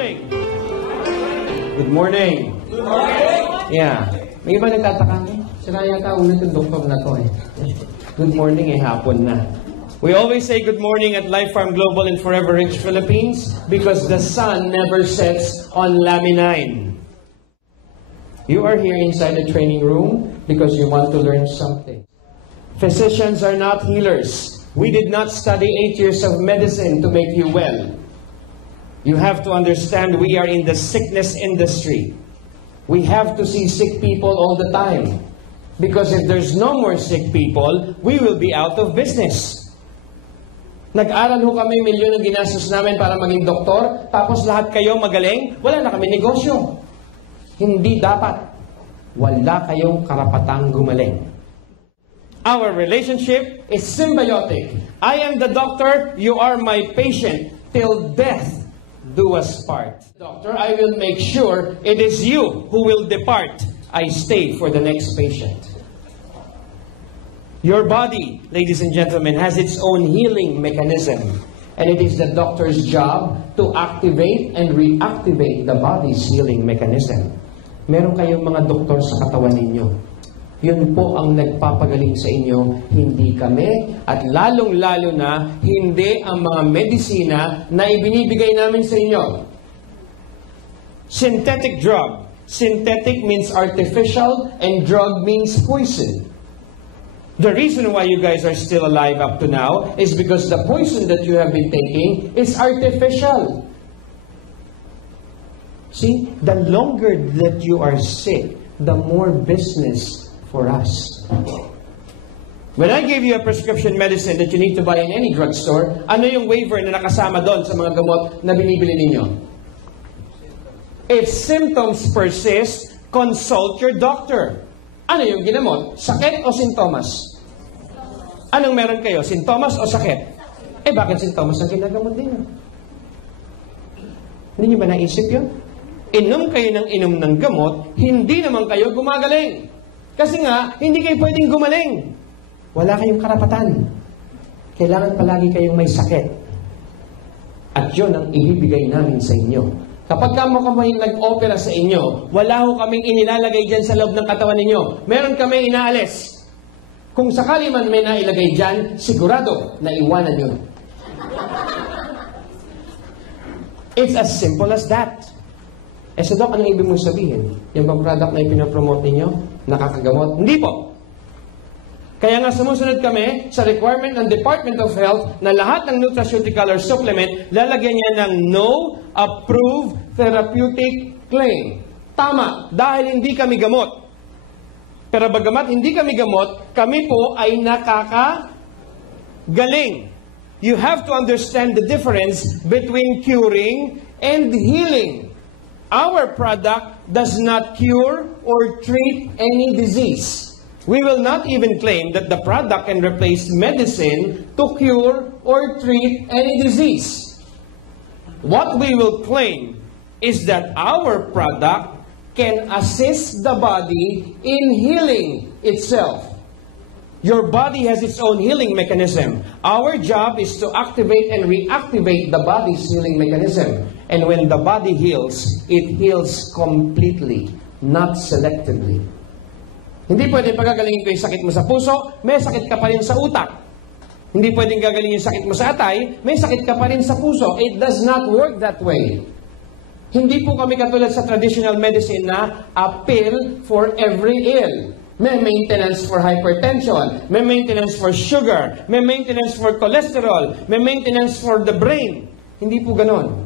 morning. Good morning. Good morning. Yeah. May iba nagtataka. Sira yata ulit yung doktor na to eh. Good morning hapon na. We always say good morning at Life Farm Global and Forever Rich Philippines because the sun never sets on laminine. You are here inside the training room because you want to learn something. Physicians are not healers. We did not study 8 years of medicine to make you well. You have to understand we are in the sickness industry. We have to see sick people all the time. Because if there's no more sick people, we will be out of business. Nag-aral ho kami, milyon ang ginastos namin para maging doktor, tapos lahat kayo magaling, wala na kami negosyo. Hindi dapat. Wala kayong karapatang gumaling. Our relationship is symbiotic. I am the doctor, you are my patient, till death do us part. Doctor, I will make sure it is you who will depart. I stay for the next patient. Your body, ladies and gentlemen, has its own healing mechanism. And it is the doctor's job to activate and reactivate the body's healing mechanism. Meron kayong mga doktor sa katawan ninyo. Yun po ang nagpapagaling sa inyo, hindi kami, at lalong-lalo na, hindi ang mga medisina na ibinibigay namin sa inyo. Synthetic drug. Synthetic means artificial, and drug means poison. The reason why you guys are still alive up to now is because the poison that you have been taking is artificial. See, the longer that you are sick, the more business for us. When I gave you a prescription medicine that you need to buy in any drugstore, ano yung waiver na nakasama doon sa mga gamot na binibili ninyo? If symptoms persist, consult your doctor. Ano yung ginamot? Sakit o sintomas? Anong meron kayo? Sintomas o sakit? Eh, bakit sintomas ang ginagamot ninyo? Hindi nyo ba naisip yun? Inom kayo ng inom ng gamot, hindi naman kayo gumagaling. Kasi nga, hindi kayo pwedeng gumaling. Wala kayong karapatan. Kailangan palagi kayong may sakit. At yun ang ibibigay namin sa inyo. Kapag kami nag-opera sa inyo, wala ho kaming inilalagay dyan sa loob ng katawan ninyo. Meron kami inaalis. Kung sakali man may nailagay dyan, sigurado na iwanan yun. It's as simple as that. Eh, so Doc, anong ibig mong sabihin? Yung bang product na ipinapromote ninyo, nakakagamot? Hindi po. Kaya nga sumusunod kami sa requirement ng Department of Health na lahat ng nutraceutical or supplement, lalagyan niya ng no approved therapeutic claim. Tama, dahil hindi kami gamot. Pero bagamat hindi kami gamot, kami po ay nakakagaling. You have to understand the difference between curing and healing. Our product does not cure or treat any disease. We will not even claim that the product can replace medicine to cure or treat any disease. What we will claim is that our product can assist the body in healing itself. Your body has its own healing mechanism. Our job is to activate and reactivate the body's healing mechanism. And when the body heals, it heals completely, not selectively. Hindi pwedeng pagagalingin ko yung sakit mo sa puso, may sakit ka pa rin sa utak. Hindi pwedeng gagalingin yung sakit mo sa atay, may sakit ka pa rin sa puso. It does not work that way. Hindi po kami katulad sa traditional medicine na a pill for every ill. May maintenance for hypertension, may maintenance for sugar, may maintenance for cholesterol, may maintenance for the brain. Hindi po ganon.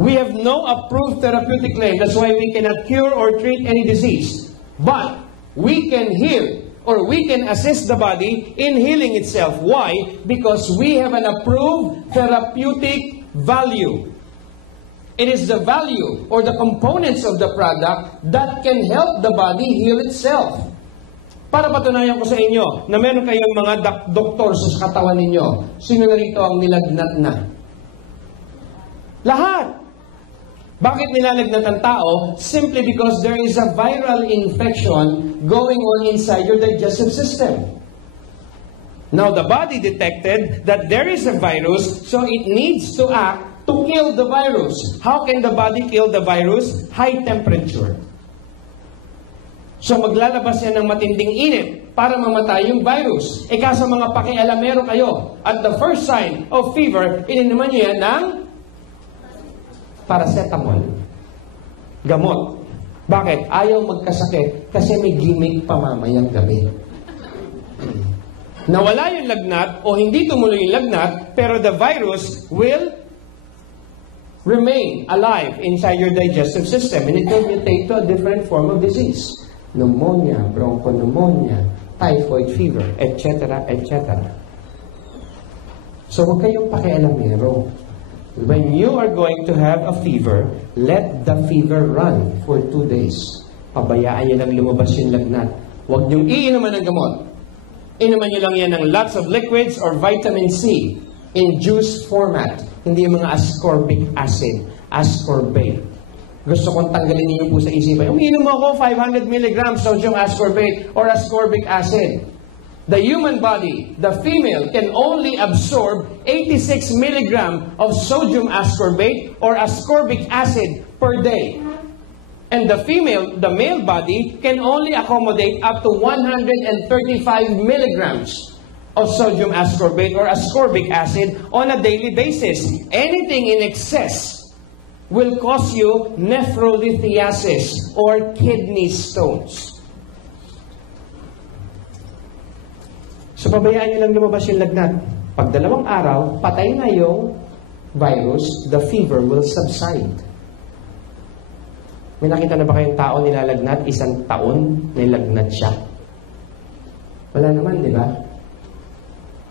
We have no approved therapeutic claim. That's why we cannot cure or treat any disease. But we can heal or we can assist the body in healing itself. Why? Because we have an approved therapeutic value. It is the value or the components of the product that can help the body heal itself. Para patunayan ko sa inyo na meron kayong mga doktor sa katawan ninyo, sino na rito ang nilagnat na? Lahat. Bakit nilalagnat ang tao? Simply because there is a viral infection going on inside your digestive system. Now, the body detected that there is a virus, so it needs to act to kill the virus. How can the body kill the virus? High temperature. So maglalabas yan ng matinding init para mamatay yung virus. E kaso mga pakialamero kayo, at the first sign of fever, ininuman niyo yan ng paracetamol. Gamot. Bakit? Ayaw magkasakit kasi may gimmick pa mamayang gabi. Nawala yung lagnat o hindi tumuloy yung lagnat, pero the virus will remain alive inside your digestive system and it will mutate to a different form of disease. Pneumonia, bronchopneumonia, typhoid fever, etc., etc. So huwag kayong pakialamero. When you are going to have a fever, let the fever run for 2 days. Pabayaan nyo lang lumabas yung lagnat. Huwag niyong iinuman ng gamot. Inuman nyo lang yan ng lots of liquids or vitamin C in juice format. Hindi yung mga ascorbic acid, ascorbate. Gusto kong tanggalin niyo po sa isipan. Umiinom ako 500 mg sodium ascorbate or ascorbic acid. The human body, the female, can only absorb 86 mg of sodium ascorbate or ascorbic acid per day. And the male body can only accommodate up to 135 milligrams of sodium ascorbate or ascorbic acid on a daily basis. Anything in excess will cause you nephrolithiasis or kidney stones. So pabayaan nyo lang lumabas yung lagnat. Pag 2 araw, patay na yung virus, the fever will subside. May nakita na ba kayong tao nilalagnat, 1 taon, nilagnat siya? Wala naman, di ba?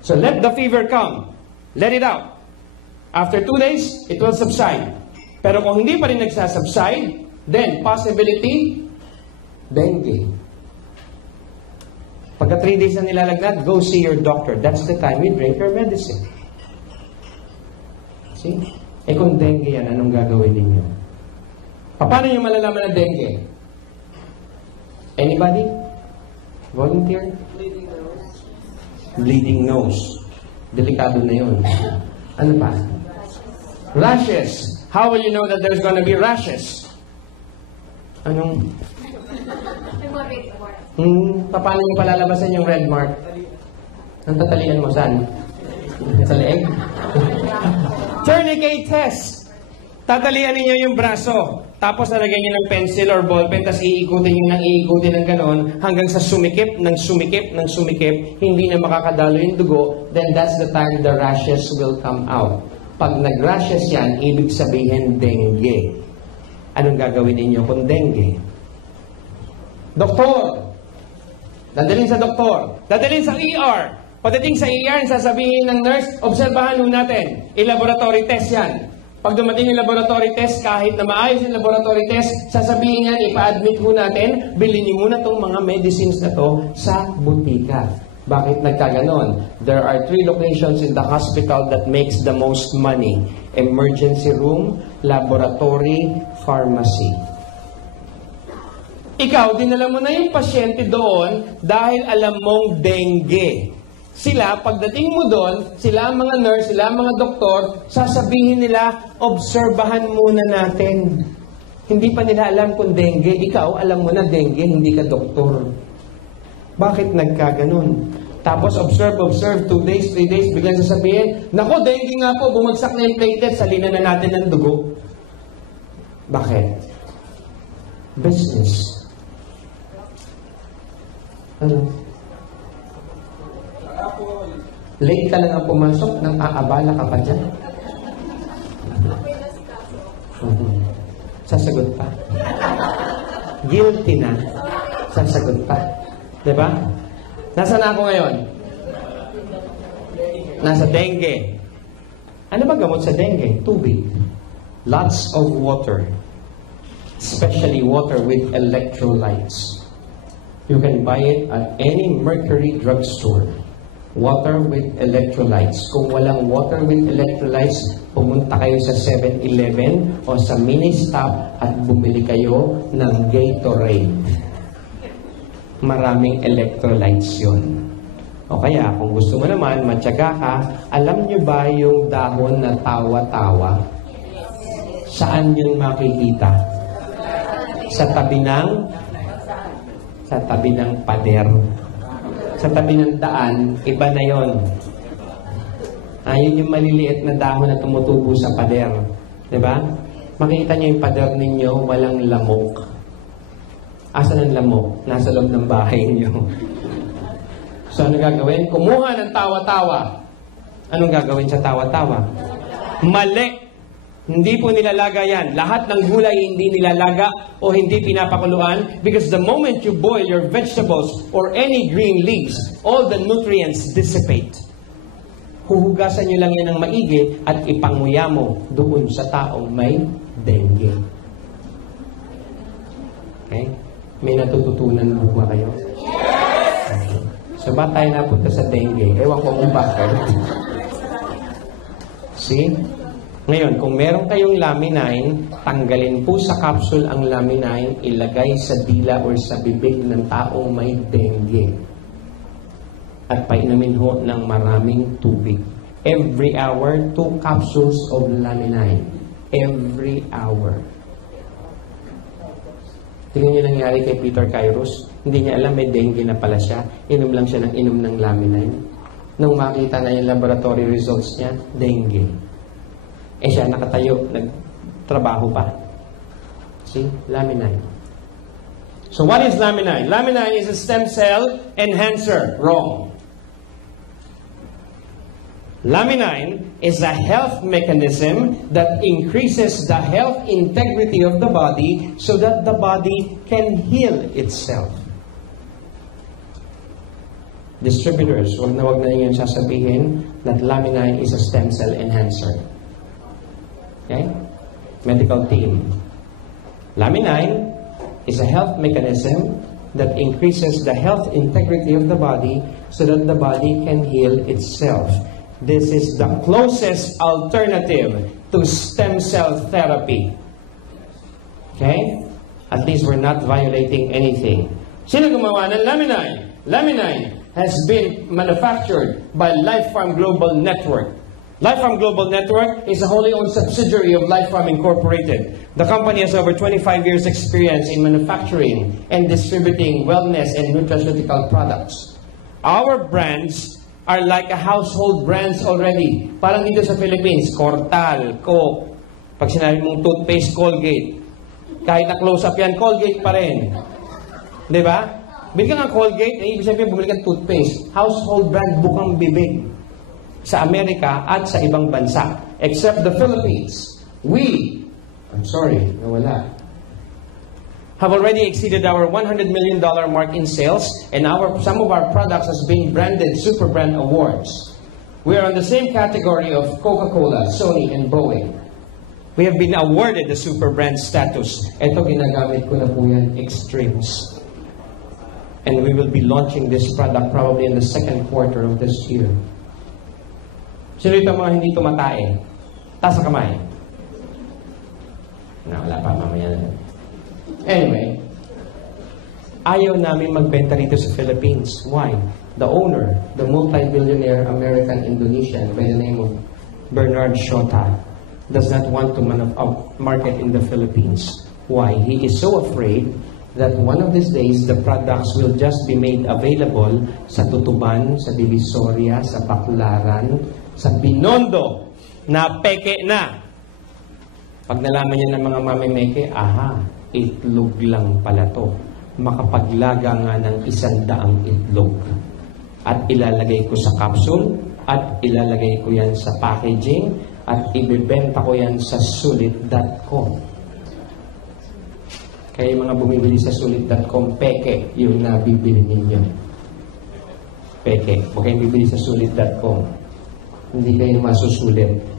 So let the fever come. Let it out. After 2 days, it will subside. Pero kung hindi pa rin nagsasubside, then possibility, dengue. Pagka 3 days na nilalagnat, go see your doctor. That's the time you drink your medicine. See? Eh kung dengue yan, anong gagawin ninyo? Paano nyo malalaman na dengue? Anybody? Volunteer? Bleeding nose. Bleeding nose. Delikado na yun. Ano pa? Rashes. How will you know that there's going to be rashes? Anong? Paano nyo palalabasan yung red mark? Ang tatalian mo saan? Sa leeg? Tourniquet test. Tatalian ninyo yung braso. Tapos nalagyan nyo ng pencil or ballpen, tapos iikutin nyo ng iikutin ng ganon hanggang sa sumikip, hindi na makakadalo yung dugo, then that's the time the rashes will come out. Pag nag-rashes yan, ibig sabihin dengue. Anong gagawin ninyo kung dengue? Doktor! Dadalhin sa doktor. Dadalhin sa ER. Pagdating sa ER, sasabihin ng nurse, obserbahan nun natin. I-laboratory test yan. Pag dumating yung laboratory test, kahit na maayos yung laboratory test, sasabihin yan, ipa-admit ho natin, bilhin niyo muna itong mga medicines na to sa butika. Bakit nagkaganon? There are 3 locations in the hospital that makes the most money. Emergency room, laboratory, pharmacy. Ikaw, dinala mo na yung pasyente doon dahil alam mong dengue. Sila, pagdating mo doon, sila ang mga nurse, sila ang mga doktor, sasabihin nila, obserbahan muna natin. Hindi pa nila alam kung dengue. Ikaw, alam mo na dengue, hindi ka doktor. Bakit nagkaganon? Tapos observe, 2 days, 3 days, biglang sasabihin, nako, dengue nga po, bumagsak na yung platelets, salinan na natin ng dugo. Bakit? Business. Ano? Late ka lang ang pumasok, nang aabala ka pa dyan. Sasagot pa. Guilty na. Sasagot pa. Diba? Nasaan na ako ngayon? Nasa dengue. Ano ba gamot sa dengue? Tubig. Lots of water. Especially water with electrolytes. You can buy it at any Mercury drugstore. Water with electrolytes. Kung walang water with electrolytes, pumunta kayo sa 7-Eleven o sa mini-stop at bumili kayo ng Gatorade. Maraming electrolytes yun. O kaya, kung gusto mo naman, matyaga ka, alam nyo ba yung dahon na tawa-tawa? Saan yun makikita? Sa tabi ng pader. Sa tabi ng daan, iba na yon. Ayun yung maliliit na dahon na tumutubo sa pader. Diba? Makikita nyo yung pader ninyo, walang lamok. Asan ang lamok? Nasa loob ng bahay nyo. So, ano gagawin? Kumuha ng tawa-tawa. Anong gagawin sa tawa-tawa? Mali! Hindi po nilalaga yan. Lahat ng gulay hindi nilalaga o hindi pinapakuluan because the moment you boil your vegetables or any green leaves, all the nutrients dissipate. Huhugasan nyo lang yan ng maigi at ipanguya mo doon sa taong may dengue. Okay? May natututunan mo ba kayo? Okay. So, ba tayo napunta sa dengue? Ewan ko kung bakit. See? Ngayon, kung meron kayong laminine, tanggalin po sa capsule ang laminine, ilagay sa dila or sa bibig ng taong may dengue. At painumin ho ng maraming tubig. Every hour, 2 capsules of laminine. Every hour. Tingnan niyo nangyari kay Peter Kairos. Hindi niya alam may dengue na pala siya. Inom lang siya ng inom ng laminine. Nung makita na yung laboratory results niya, dengue. Eh siya nakatayo, nagtrabaho pa. See? Laminine. So what is laminine? Laminine is a stem cell enhancer. Wrong. Laminine is a health mechanism that increases the health integrity of the body so that the body can heal itself. Distributors, wag na yung sasabihin that laminine is a stem cell enhancer. Okay? Medical team. Laminine is a health mechanism that increases the health integrity of the body so that the body can heal itself. This is the closest alternative to stem cell therapy. Okay? At least we're not violating anything. Sino gumawa ng laminine? Laminine has been manufactured by Life Farm Global Network. Life Farm Global Network is a wholly owned subsidiary of Life Farm Incorporated. The company has over 25 years experience in manufacturing and distributing wellness and nutraceutical products. Our brands are like a household brands already. Parang dito sa Philippines, Cortal, Coke. Pag sinabi mong toothpaste, Colgate. Kahit na close-up yan, Colgate pa rin. Di ba? Bili ka ng Colgate, ibig sabihin bumili ka ng toothpaste. Household brand, bukang bibig. Sa Amerika at sa ibang bansa. Except the Philippines. Nawala. Have already exceeded our $100 million mark in sales, and some of our products has been branded Super Brand Awards. We are on the same category of Coca-Cola, Sony, and Boeing. We have been awarded the Super Brand status. Ito ginagamit ko na po yan, Extremes. And we will be launching this product probably in the second quarter of this year. Sino ito mga hindi tumatae? Taas ang kamay. Wala pa, mamaya na. Anyway, ayaw namin magbenta rito sa Philippines. Why? The owner, the multi-billionaire American-Indonesian by the name of Bernard Shota, does not want to market in the Philippines. Why? He is so afraid that one of these days, the products will just be made available sa Tutuban, sa Divisoria, sa Baclaran, sa Binondo, na peke na. Pag nalaman niya ng mga mamimeke, itlog lang pala to. Makapaglaga nga ng 100 itlog. At ilalagay ko sa capsule, at ilalagay ko yan sa packaging, at ibebenta ko yan sa sulit.com. Kaya mga bumibili sa sulit.com, peke yung nabibili ninyo. Peke. Huwag kayong bibili sa sulit.com. Hindi kayo masusulit.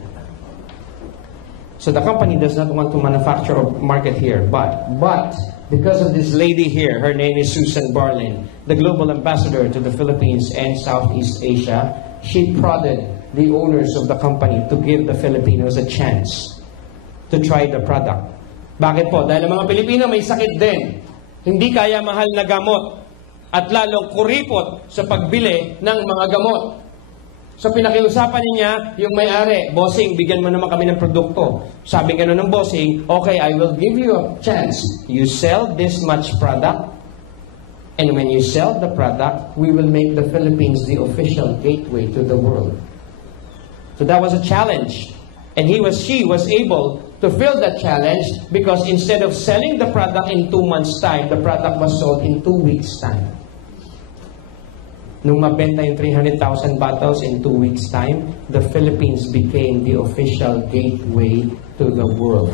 So the company does not want to manufacture or market here, but because of this lady here, her name is Susan Barlin, the global ambassador to the Philippines and Southeast Asia, she prodded the owners of the company to give the Filipinos a chance to try the product. Bakit po? Dahil ang mga Pilipino may sakit din. Hindi kaya mahal na gamot at lalong kuripot sa pagbili ng mga gamot. So pinakiusapan niya yung may-ari, bossing, bigyan mo naman kami ng produkto. Sabi gano'n ng bossing, okay, I will give you a chance. You sell this much product, and when you sell the product, we will make the Philippines the official gateway to the world. So that was a challenge. And she was able to fill that challenge because instead of selling the product in 2 months' time, the product was sold in 2 weeks' time. Nung mabenta yung 300,000 bottles in 2 weeks' time, the Philippines became the official gateway to the world.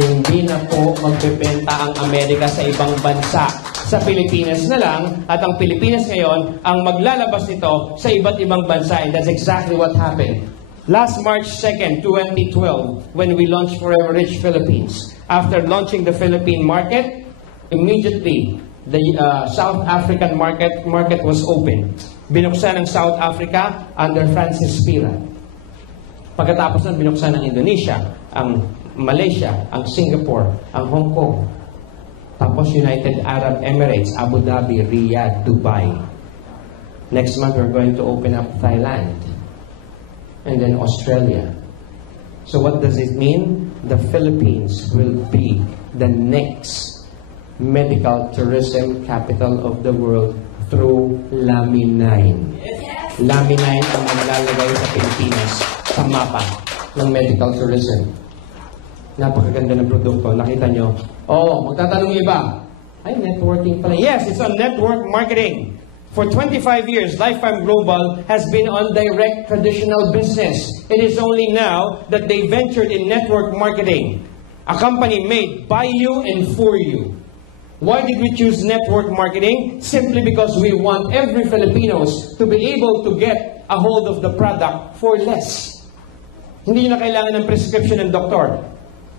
Hindi na po magbebenta ang Amerika sa ibang bansa. Sa Pilipinas na lang, at ang Pilipinas ngayon ang maglalabas nito sa iba't ibang bansa. And that's exactly what happened. Last March 2nd, 2012, when we launched Forever Rich Philippines, after launching the Philippine market, immediately the South African market was open. Binuksan ng South Africa under Francis Pira. Pagkatapos ng binuksan ng Indonesia, ang Malaysia, ang Singapore, ang Hong Kong, tapos United Arab Emirates, Abu Dhabi, Riyadh, Dubai. Next month, we're going to open up Thailand. And then Australia. So what does it mean? The Philippines will be the next medical tourism capital of the world through Lami-9. Lami-9 ang maglalagay sa Pilipinas sa mapa ng medical tourism. Napakaganda ng produkto. Nakita nyo? Magtatanong iba. Ay, networking pala. Yes, it's on network marketing. For 25 years, Lifetime Global has been on direct traditional business. It is only now that they ventured in network marketing. A company made by you and for you. Why did we choose network marketing? Simply because we want every Filipinos to be able to get a hold of the product for less. Hindi nyo na kailangan ng prescription ng doktor.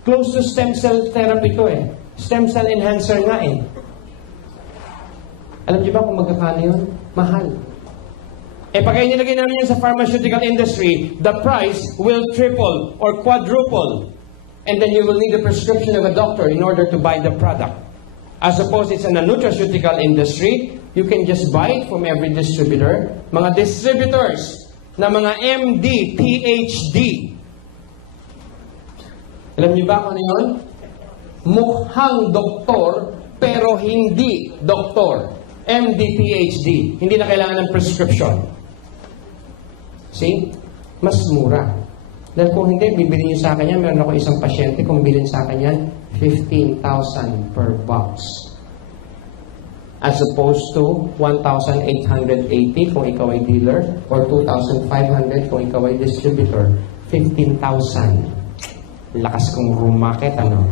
Close to stem cell therapy ko eh. Stem cell enhancer nga eh. Alam niyo ba kung magkakano yun? Mahal. Pag kayo nilagay namin yun sa pharmaceutical industry, the price will triple or quadruple. And then you will need a prescription of a doctor in order to buy the product. As opposed it's in a nutraceutical industry, you can just buy it from every distributor. Mga distributors na mga MD, PhD. Alam niyo ba kung ano yun? Mukhang doktor, pero hindi doktor. MD, PhD. Hindi na kailangan ng prescription. See? Mas mura. Dahil kung hindi, bibili niyo sa akin yan, meron ako isang pasyente, kung bilhin sa akin yan, 15,000 per box. As opposed to 1,880 kung ikaw ay dealer, or 2,500 kung ikaw ay distributor. 15,000. Lakas kong rumakit, ano?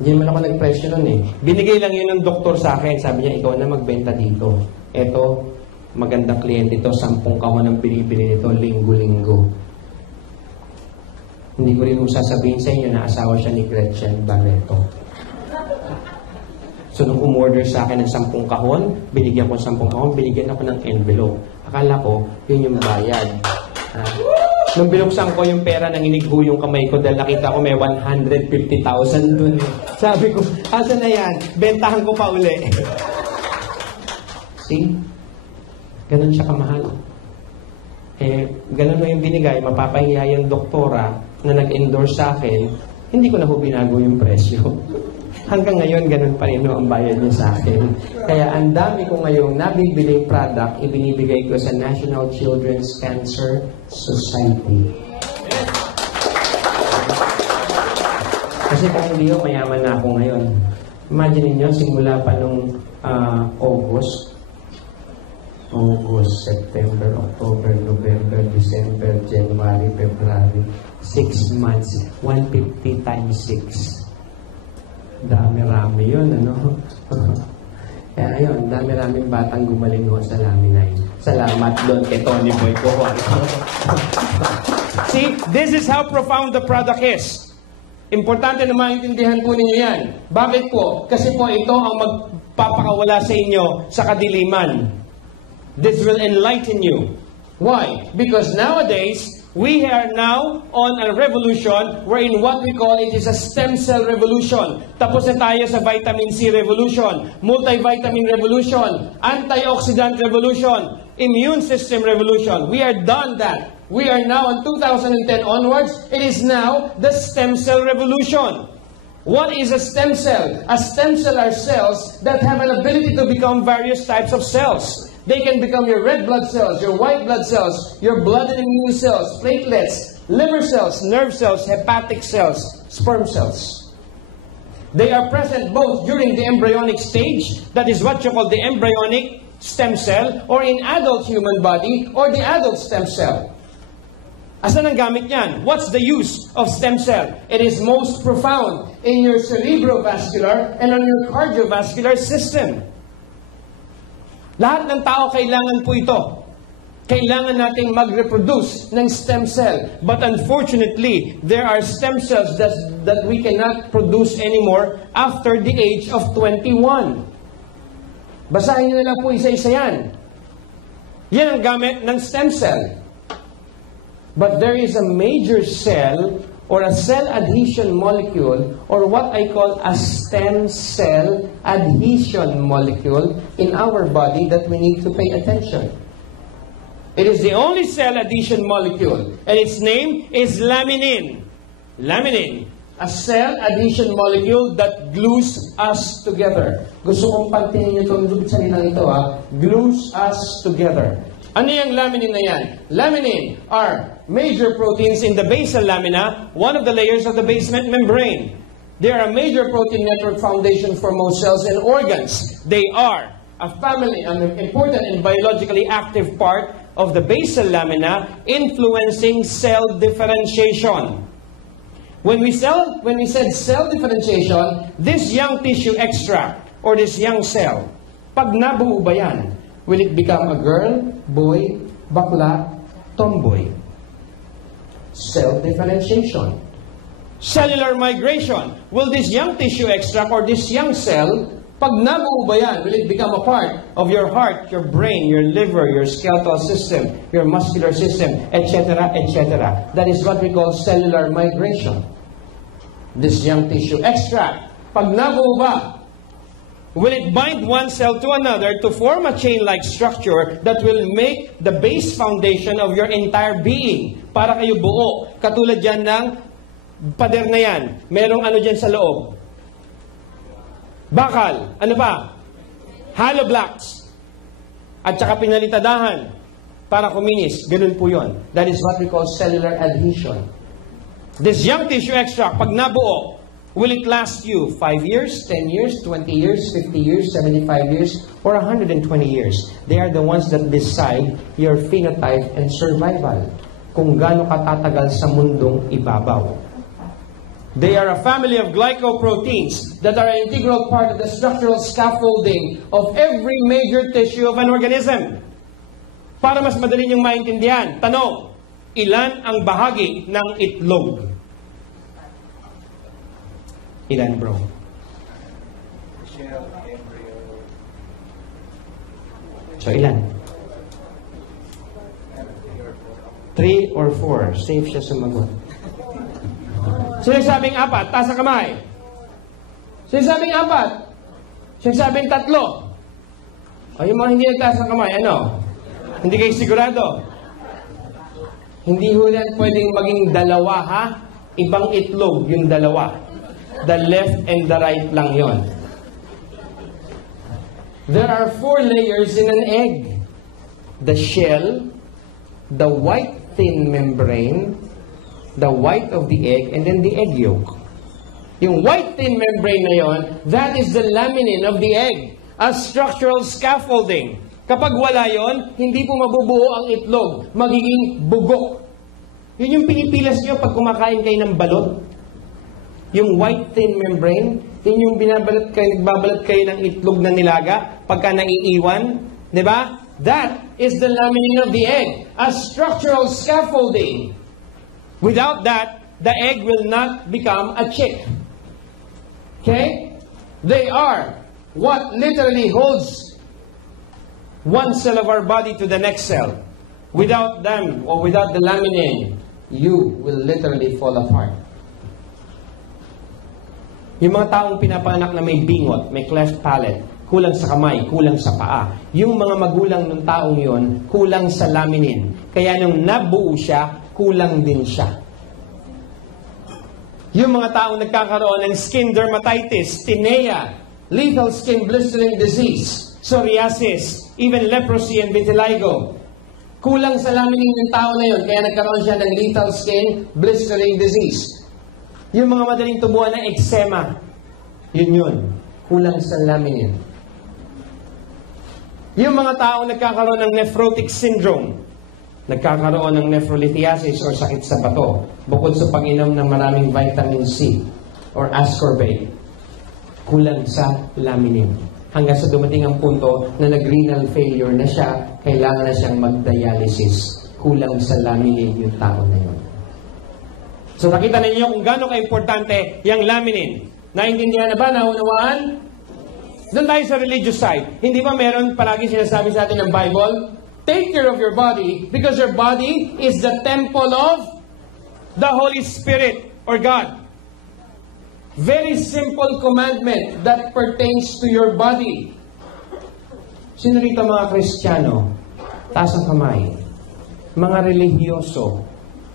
Hindi naman ako nagpresyo nun eh. Binigay lang yun ng doktor sa akin. Sabi niya, ikaw na magbenta dito. Eto, magandang kliyente ito. 10 kahon ang binibili nito, linggo-linggo. Hindi ko rin sasabihin sa inyo na asawa siya ni Gretchen Barreto. So, nung umorder sa akin ng 10 kahon, binigyan ko 10 kahon, binigyan ako ng envelope. Akala ko, yun yung bayad. Nung binuksan ko yung pera, nanginigho yung kamay ko dahil nakita ko may 150,000 dun. Sabi ko, asa na yan? Bentahan ko pa uli. See? Ganun siya kamahal. Ganun na yung binigay, mapapahiya yung doktora na nag-endorse sa akin, hindi ko na ho binago yung presyo. Hanggang ngayon, ganun pa rin ang bayad niya sa akin. Kaya ang dami ko ngayong nabibiling product, ibinibigay ko sa National Children's Cancer Society. Kasi kung hindi ho, mayaman na ako ngayon. Imagine niyo simula pa nung August, September, October, November, December, January, February, 6 months, 150 times 6. Dami-rami yun, ano? Kaya yun, dami-raming batang gumaling ho sa Lami-9. Salamat doon kay Tony Boy ko. See, this is how profound the product is. Importante na maintindihan po ninyo yan. Bakit po? Kasi po ito ang magpapakawala sa inyo sa kadiliman. This will enlighten you. Why? Because nowadays, we are now on a revolution wherein what we call it is a stem cell revolution. Tapos na tayo sa vitamin C revolution, multivitamin revolution, antioxidant revolution. immune system revolution. We are done that. We are now on 2010 onwards. It is now the stem cell revolution. What is a stem cell? A stem cell are cells that have an ability to become various types of cells. They can become your red blood cells, your white blood cells, your blood and immune cells, platelets, liver cells, nerve cells, hepatic cells, sperm cells. They are present both during the embryonic stage, that is what you call the embryonic stem cell, or in adult human body, or the adult stem cell. Asan ang gamit niyan? What's the use of stem cell? It is most profound in your cerebrovascular and on your cardiovascular system. Lahat ng tao kailangan po ito. Kailangan nating mag-reproduce ng stem cell. But unfortunately, there are stem cells that we cannot produce anymore after the age of 21. Basahin nyo na lang po isa-isa yan. Yan ang gamit ng stem cell. But there is a major cell or a cell adhesion molecule, or what I call a stem cell adhesion molecule in our body that we need to pay attention. It is the only cell adhesion molecule, and its name is laminin. Laminin, a cell adhesion molecule that glues us together. Gusto kong pantinin niyo itong salitang ito, glues us together. Ano yung laminin na yan? Laminin are major proteins in the basal lamina, one of the layers of the basement membrane. They are a major protein network foundation for most cells and organs. They are a family, an important and biologically active part of the basal lamina, influencing cell differentiation. When we said cell differentiation, this young tissue extract, or this young cell, pag nabuo ba yan, will it become a girl, boy, bakla, tomboy? Cell differentiation. Cellular migration. Will this young tissue extract or this young cell, pag nabuo ba yan, will it become a part of your heart, your brain, your liver, your skeletal system, your muscular system, etc., etc.? That is what we call cellular migration. This young tissue extract, pag nabuo ba, will it bind one cell to another to form a chain-like structure that will make the base foundation of your entire being? Para kayo buo. Katulad yan ng pader na yan. Merong ano dyan sa loob. Bakal. Ano ba? Hollow blocks. At saka pinalitadahan para kuminis. Ganun po yun. That is what we call cellular adhesion. This young tissue extract, pag nabuo, will it last you 5 years, 10 years, 20 years, 50 years, 75 years, or 120 years? They are the ones that decide your phenotype and survival. Kung gaano ka tatagal sa mundong ibabaw. They are a family of glycoproteins that are an integral part of the structural scaffolding of every major tissue of an organism. Para mas madali niyong maintindihan, tanong, ilan ang bahagi ng itlog? Ilan, bro? So, ilan? 3 or 4. Safe siya sumagot. Sinasabing 4, taas ang kamay. Sinasabing 4. Sinasabing 3. O, yung mga hindi nagtaas ang kamay, ano? Hindi kayo sigurado? Hindi ho yan pwedeng maging dalawa, ha? Ibang itlog yung dalawa. The left and the right lang yon. There are 4 layers in an egg. The shell, the white thin membrane, the white of the egg, and then the egg yolk. Yung white thin membrane na yon, that is the laminin of the egg, a structural scaffolding. Kapag wala yon, hindi po mabubuo ang itlog, magiging bugok. Yun yung pinipilas nyo pag kumakain kayo ng balot. Yung white thin membrane, yun yung nagbabalat kayo ng itlog na nilaga pagka naiiwan. Di ba? That is the laminin of the egg, a structural scaffolding. Without that, the egg will not become a chick. Okay? They are what literally holds one cell of our body to the next cell. Without them, or without the laminin, you will literally fall apart. Yung mga taong pinapanganak na may bingot, may cleft palate, kulang sa kamay, kulang sa paa. Yung mga magulang ng taong yon, kulang sa laminin. Kaya nung nabuo siya, kulang din siya. Yung mga taong nagkakaroon ng skin dermatitis, tinea, lethal skin blistering disease, psoriasis, even leprosy and vitiligo. Kulang sa laminin ng tao na yun, kaya nagkaroon siya ng lethal skin blistering disease. Yung mga madaling tubuan ng eczema, yun. Kulang sa laminin. Yung mga taong nagkakaroon ng nephrotic syndrome, nagkakaroon ng nephrolithiasis or sakit sa bato, bukod sa pag-inom ng maraming vitamin C or ascorbate, kulang sa laminin. Hanggang sa dumating ang punto na nag-renal failure na siya, kailangan na siyang mag-dialysis. Kulang sa laminin yung tao na yun. So nakita ninyo kung gaano ka-importante yung laminin. Naintindihan na ba? Naunawaan? Doon tayo sa religious side. Hindi ba meron palagi sinasabi sa atin ng Bible? Take care of your body because your body is the temple of the Holy Spirit or God. Very simple commandment that pertains to your body. Sino rito mga Kristiyano? Taas ang kamay. Mga relihiyoso.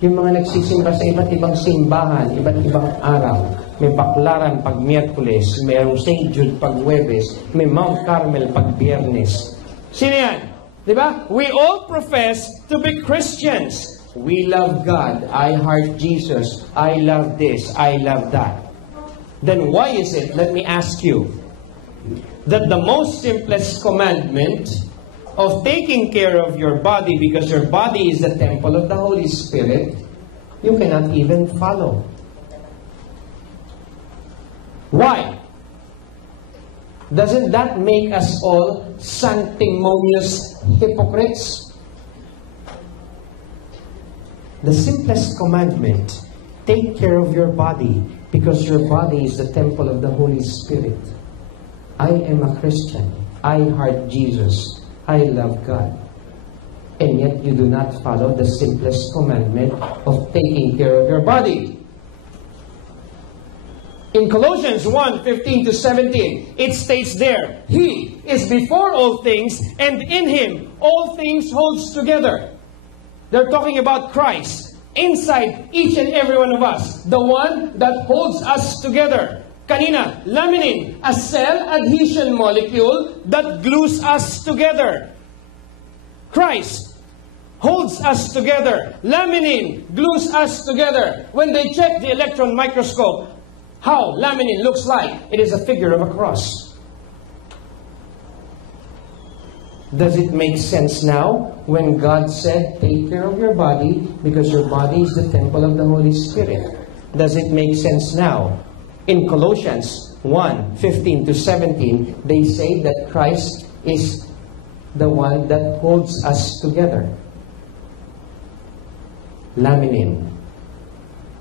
Yung mga nagsisimba sa iba't ibang simbahan, iba't ibang araw. May Baklaran pag Miyerkules, mayroong St. Jude pag Huwebes, may Mount Carmel pag Biyernes. Sino yan? Diba? We all profess to be Christians. We love God. I heart Jesus. I love this. I love that. Then why is it, let me ask you, that the most simplest commandment of taking care of your body, because your body is the temple of the Holy Spirit, you cannot even follow? Why? Doesn't that make us all sanctimonious hypocrites? The simplest commandment, take care of your body, because your body is the temple of the Holy Spirit. I am a Christian. I heart Jesus. I love God. And yet you do not follow the simplest commandment of taking care of your body. In Colossians 1:15-17, it states there, He is before all things, and in Him all things holds together. They're talking about Christ inside each and every one of us, the one that holds us together. Kanina, laminin, a cell adhesion molecule that glues us together. Christ holds us together. Laminin glues us together. When they check the electron microscope, how laminin looks like, it is a figure of a cross. Does it make sense now when God said, take care of your body because your body is the temple of the Holy Spirit? Does it make sense now? In Colossians 1:15-17, they say that Christ is the one that holds us together. Laminin,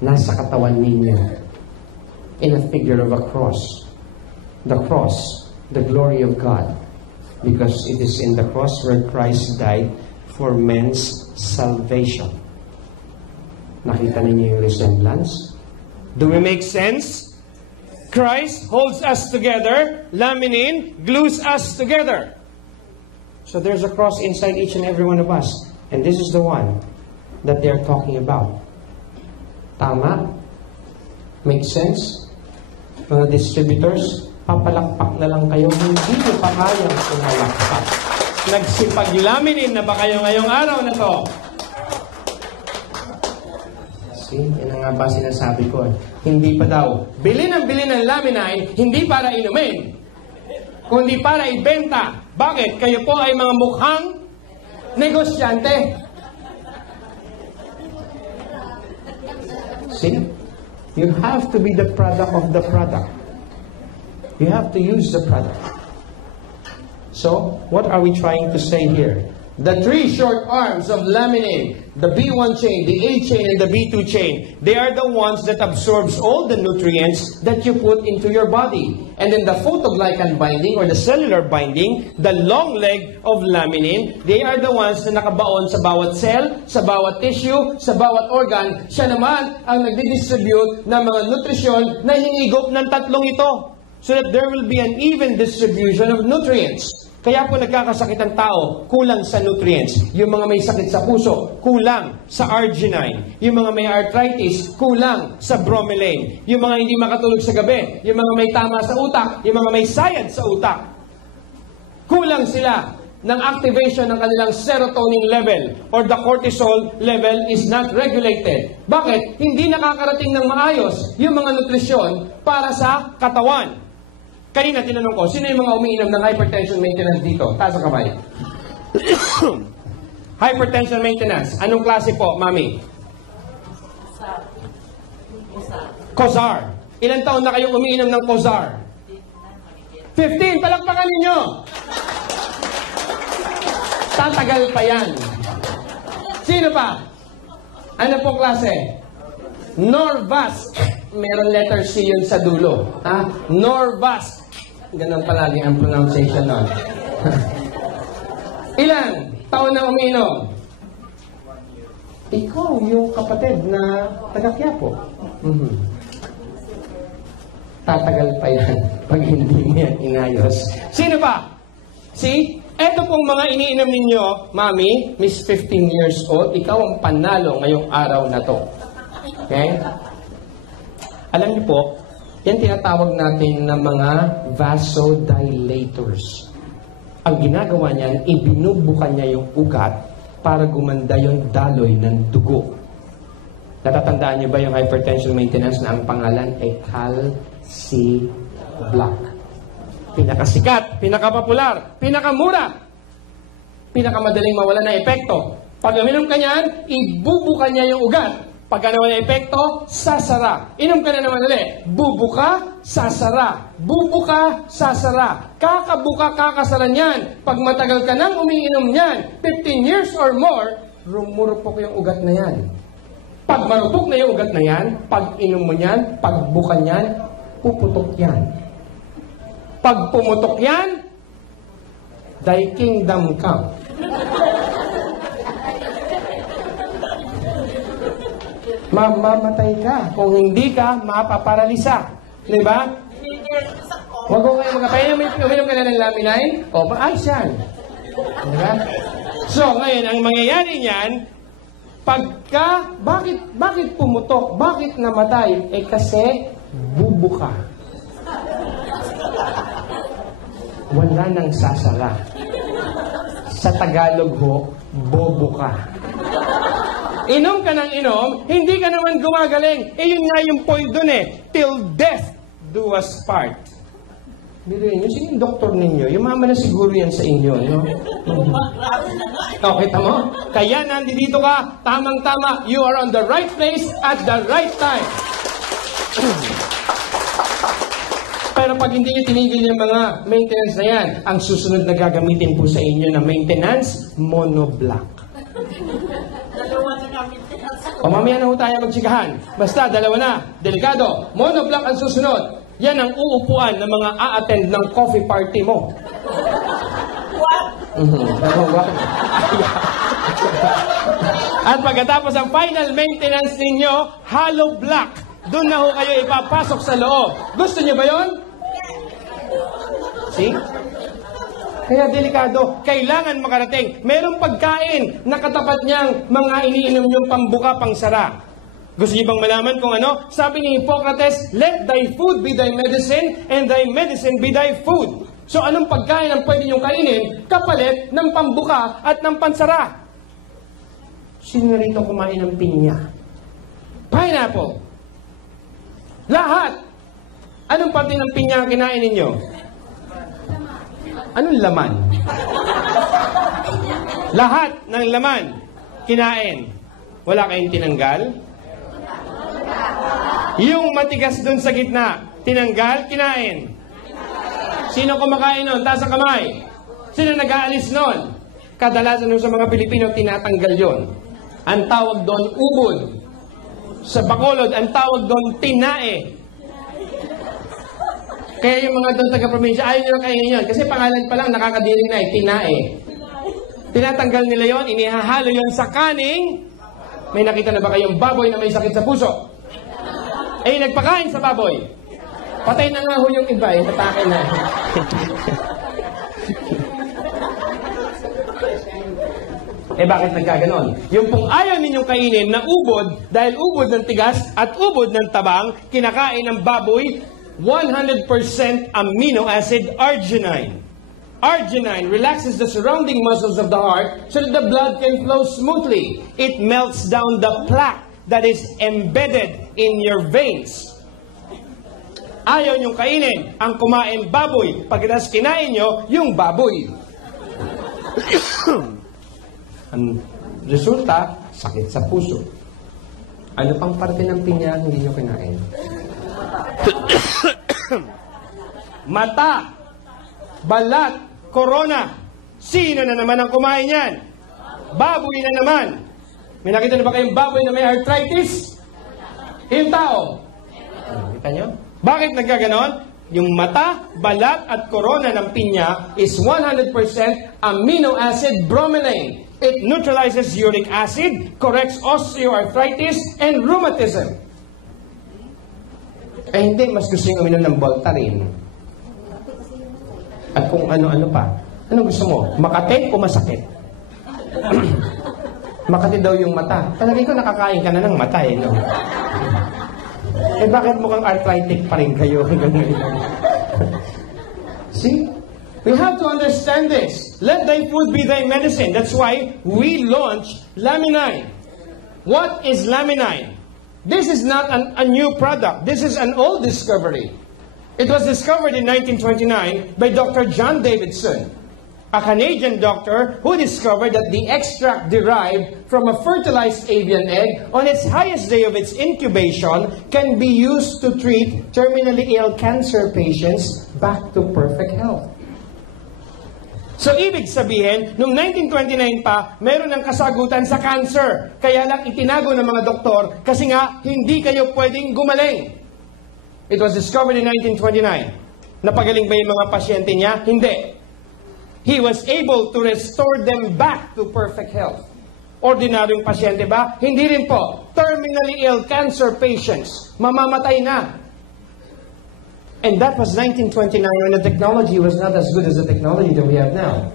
nasa katawan ninyo, in a figure of a cross. The cross, the glory of God. Because it is in the cross where Christ died for men's salvation. Nakita ninyo yung resemblance? Do we make sense? Christ holds us together. Laminin glues us together. So there's a cross inside each and every one of us. And this is the one that they're talking about. Tama? Make sense? Mga distributors, papalakpak na lang kayo, hindi nyo pa kayang pumalakpak. Nagsipaglaminin na ba kayo ngayong araw na to? See, yan ang nga ba sinasabi ko. Hindi pa daw. Bilhin ng laminine, hindi para inumin, kundi para ibenta. Bakit? Kayo po ay mga mukhang negosyante. See? You have to be the product of the product. You have to use the product. So, what are we trying to say here? The three short arms of laminin, the B1 chain, the A chain, and the B2 chain, they are the ones that absorbs all the nutrients that you put into your body. And then the photoglycan binding or the cellular binding, the long leg of laminin, they are the ones na nakabaon sa bawat cell, sa bawat tissue, sa bawat organ. Siya naman ang nagdidistribute ng mga nutrisyon na hinigop ng tatlong ito. so that there will be an even distribution of nutrients. Kaya po nagkakasakit ang tao, kulang sa nutrients. Yung mga may sakit sa puso, kulang sa arginine. Yung mga may arthritis, kulang sa bromelain. Yung mga hindi makatulog sa gabi, yung mga may tama sa utak, yung mga may sayad sa utak, kulang sila ng activation ng kanilang serotonin level or the cortisol level is not regulated. Bakit? Hindi nakakarating ng maayos yung mga nutrisyon para sa katawan. Kanina tinanong ko, sino yung mga umiinom ng hypertension maintenance dito? Taas ang kamay. Hypertension maintenance. Anong klase po, mami? Cozar. Ilan taon na kayong umiinom ng Cozar? 15. Palakpakan ninyo. Tatagal pa yan. Sino pa? Ano pong klase? Norvasc. Meron letter C yun sa dulo. Norvasc. Ganun palagi ang pronunciation nun. Ilan taon na umiinom? Ikaw, yung kapatid na taga-Quiapo. Tatagal pa yan pag hindi mo yan inayos. Sino pa? See? Eto pong mga iniinom ninyo, Mami, Miss 15 years old, ikaw ang panalo ngayong araw na to. Okay? Alam niyo po, yan tinatawag natin na mga vasodilators. Ang ginagawa niyan, ibinubukan niya yung ugat para gumanda yung daloy ng dugo. Natatandaan niyo ba yung hypertension maintenance na ang pangalan ay Calci Block? Pinakasikat, pinakapopular, pinakamura, pinakamadaling mawala ng epekto. Pag uminom ka niyan, ibubuka niya yung ugat. Pag nawala ng epekto, sasara. Inom ka na naman ulit. Bubuka, sasara. Bubuka, sasara. Kakabuka, kakasara niyan. Pag matagal ka nang umiinom niyan, 15 years or more, rumurupok yung ugat na yan. Pag marupok na yung ugat na yan, pag inom mo niyan, pagbuka niyan, puputok yan. Pag pumutok yan, thy kingdom come. Mamamatay ka. Kung hindi ka, mapaparalisa. Di ba? Huwag ko kayo magkapain. Uminom ka na ng laminay? O, ayos yan. Di ba? So, ngayon, ang mangyayari niyan, bakit pumutok? Bakit namatay? Kasi, bubuka. Wala nang sasara. Sa Tagalog ho, bobo ka. Inom ka ng inom, hindi ka naman gumagaling. Yun nga yung point dun till death do us part. Biruin nyo, sino yung doktor ninyo? Yung mama na siguro yan sa inyo, no? Okay, tama? Kaya nandito ka, tamang-tama, you are on the right place at the right time. Pero pag hindi nyo tinigil yung mga maintenance na yan, ang susunod na gagamitin po sa inyo na maintenance, monoblock. O mamaya na ho tayo magsikahan. Basta, dalawa na. Delikado. Monoblock ang susunod. Yan ang uupuan ng mga a-attend ng coffee party mo. What? At pagkatapos ang final maintenance ninyo, hollow block. Doon na ho kayo ipapasok sa loob. Gusto niyo ba yon? See? Kaya delikado, kailangan makarating. Merong pagkain na katapat niyang mga iniinom yung pambuka, pangsara. Gusto niyo bang malaman kung ano? Sabi ni Hippocrates, let thy food be thy medicine, and thy medicine be thy food. So anong pagkain ang pwede niyong kainin kapalit ng pambuka at ng pansara? Sino rito kumain ng pinya? Pineapple. Lahat. Anong parte ng pinya ang kinain ninyo? Anong laman? Lahat ng laman kinain. Wala kayong tinanggal? Yung matigas dun sa gitna, tinanggal, kinain. Sino kumakain nun? Taas ang kamay. Sino nag-aalis nun? Kadalasan nun sa mga Pilipino, tinatanggal yon. Ang tawag doon, ubod. Sa Bacolod, ang tawag doon, tinae. Kaya yung mga doon taga-probinsya, ayaw nila kainin yun. Kasi pangalan pa lang, nakakadiring na tinae. Tinatanggal nila yon, inihahalo yon sa kaning. May nakita na ba kayong baboy na may sakit sa puso? Nagpakain sa baboy. Patay na nga ho yung iba, natake na. Bakit nagkaganon? Yung pong ayaw ninyong kainin na ubod, dahil ubod ng tigas at ubod ng tabang, kinakain ng baboy, 100% amino acid arginine. Arginine relaxes the surrounding muscles of the heart so that the blood can flow smoothly. It melts down the plaque that is embedded in your veins. Ayaw niyong kainin ang kumain baboy. Pagkatapos kinain nyo, yung baboy. Ang resulta, sakit sa puso. Ano pang parte ng pinya hindi nyo kinain? Mata, balat, corona. Sino na naman ang kumain yan? Baboy na naman. May nakita na ba kayong baboy na may arthritis? Yung tao. Kita nyo? Bakit nagkaganon? Yung mata, balat at corona ng pinya is 100% amino acid bromelain. It neutralizes uric acid, corrects osteoarthritis, and rheumatism. Hindi, mas gusto yung uminom ng Voltaren. At kung ano-ano pa. Ano gusto mo? Makate o masakit? Makate daw yung mata. Palagi ko nakakain ka na ng mata no? Bakit mukhang arthritic pa rin kayo? See? We have to understand this. Let thy food be thy medicine. That's why we launched Laminine. What is Laminine? This is not a new product. This is an old discovery. It was discovered in 1929 by Dr. John Davidson, a Canadian doctor who discovered that the extract derived from a fertilized avian egg on its highest day of its incubation can be used to treat terminally ill cancer patients back to perfect health. So, ibig sabihin, noong 1929 pa, meron ng kasagutan sa cancer. Kaya lang itinago ng mga doktor kasi nga, hindi kayo pwedeng gumaling. It was discovered in 1929. Napagaling ba yung mga pasyente niya? Hindi. He was able to restore them back to perfect health. Ordinaryong pasyente ba? Hindi rin po. Terminally ill cancer patients, mamamatay na. And that was 1929 when the technology was not as good as the technology that we have now.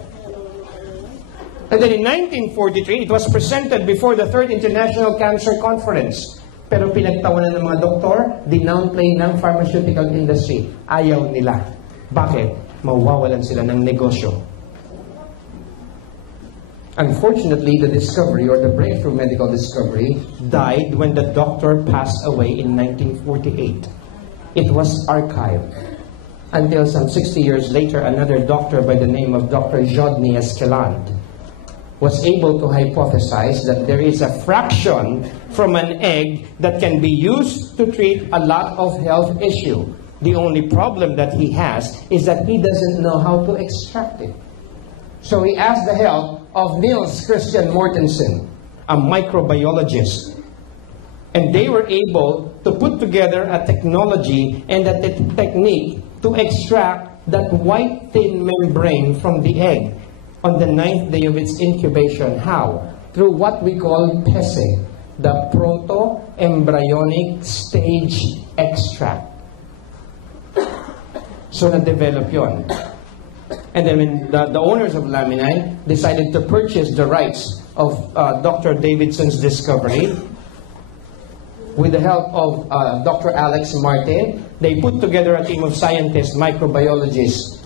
And then in 1943, it was presented before the Third International Cancer Conference. Pero pinagtawanan ng mga doktor, dinownplay ng pharmaceutical industry. Ayaw nila. Bakit? Mawawalan sila ng negosyo. Unfortunately, the discovery or the breakthrough medical discovery died when the doctor passed away in 1948. It was archived until some 60 years later, another doctor by the name of Dr. Jodny Eskeland was able to hypothesize that there is a fraction from an egg that can be used to treat a lot of health issue. The only problem that he has is that he doesn't know how to extract it. So he asked the help of Niels Christian Mortensen, a microbiologist. And they were able to put together a technology and a technique to extract that white thin membrane from the egg on the 9th day of its incubation. How? Through what we call PESE, the proto-embryonic stage extract. So na-develop yon. And then when the owners of Laminine decided to purchase the rights of Dr. Davidson's discovery, with the help of Dr. Alex Martin, they put together a team of scientists, microbiologists,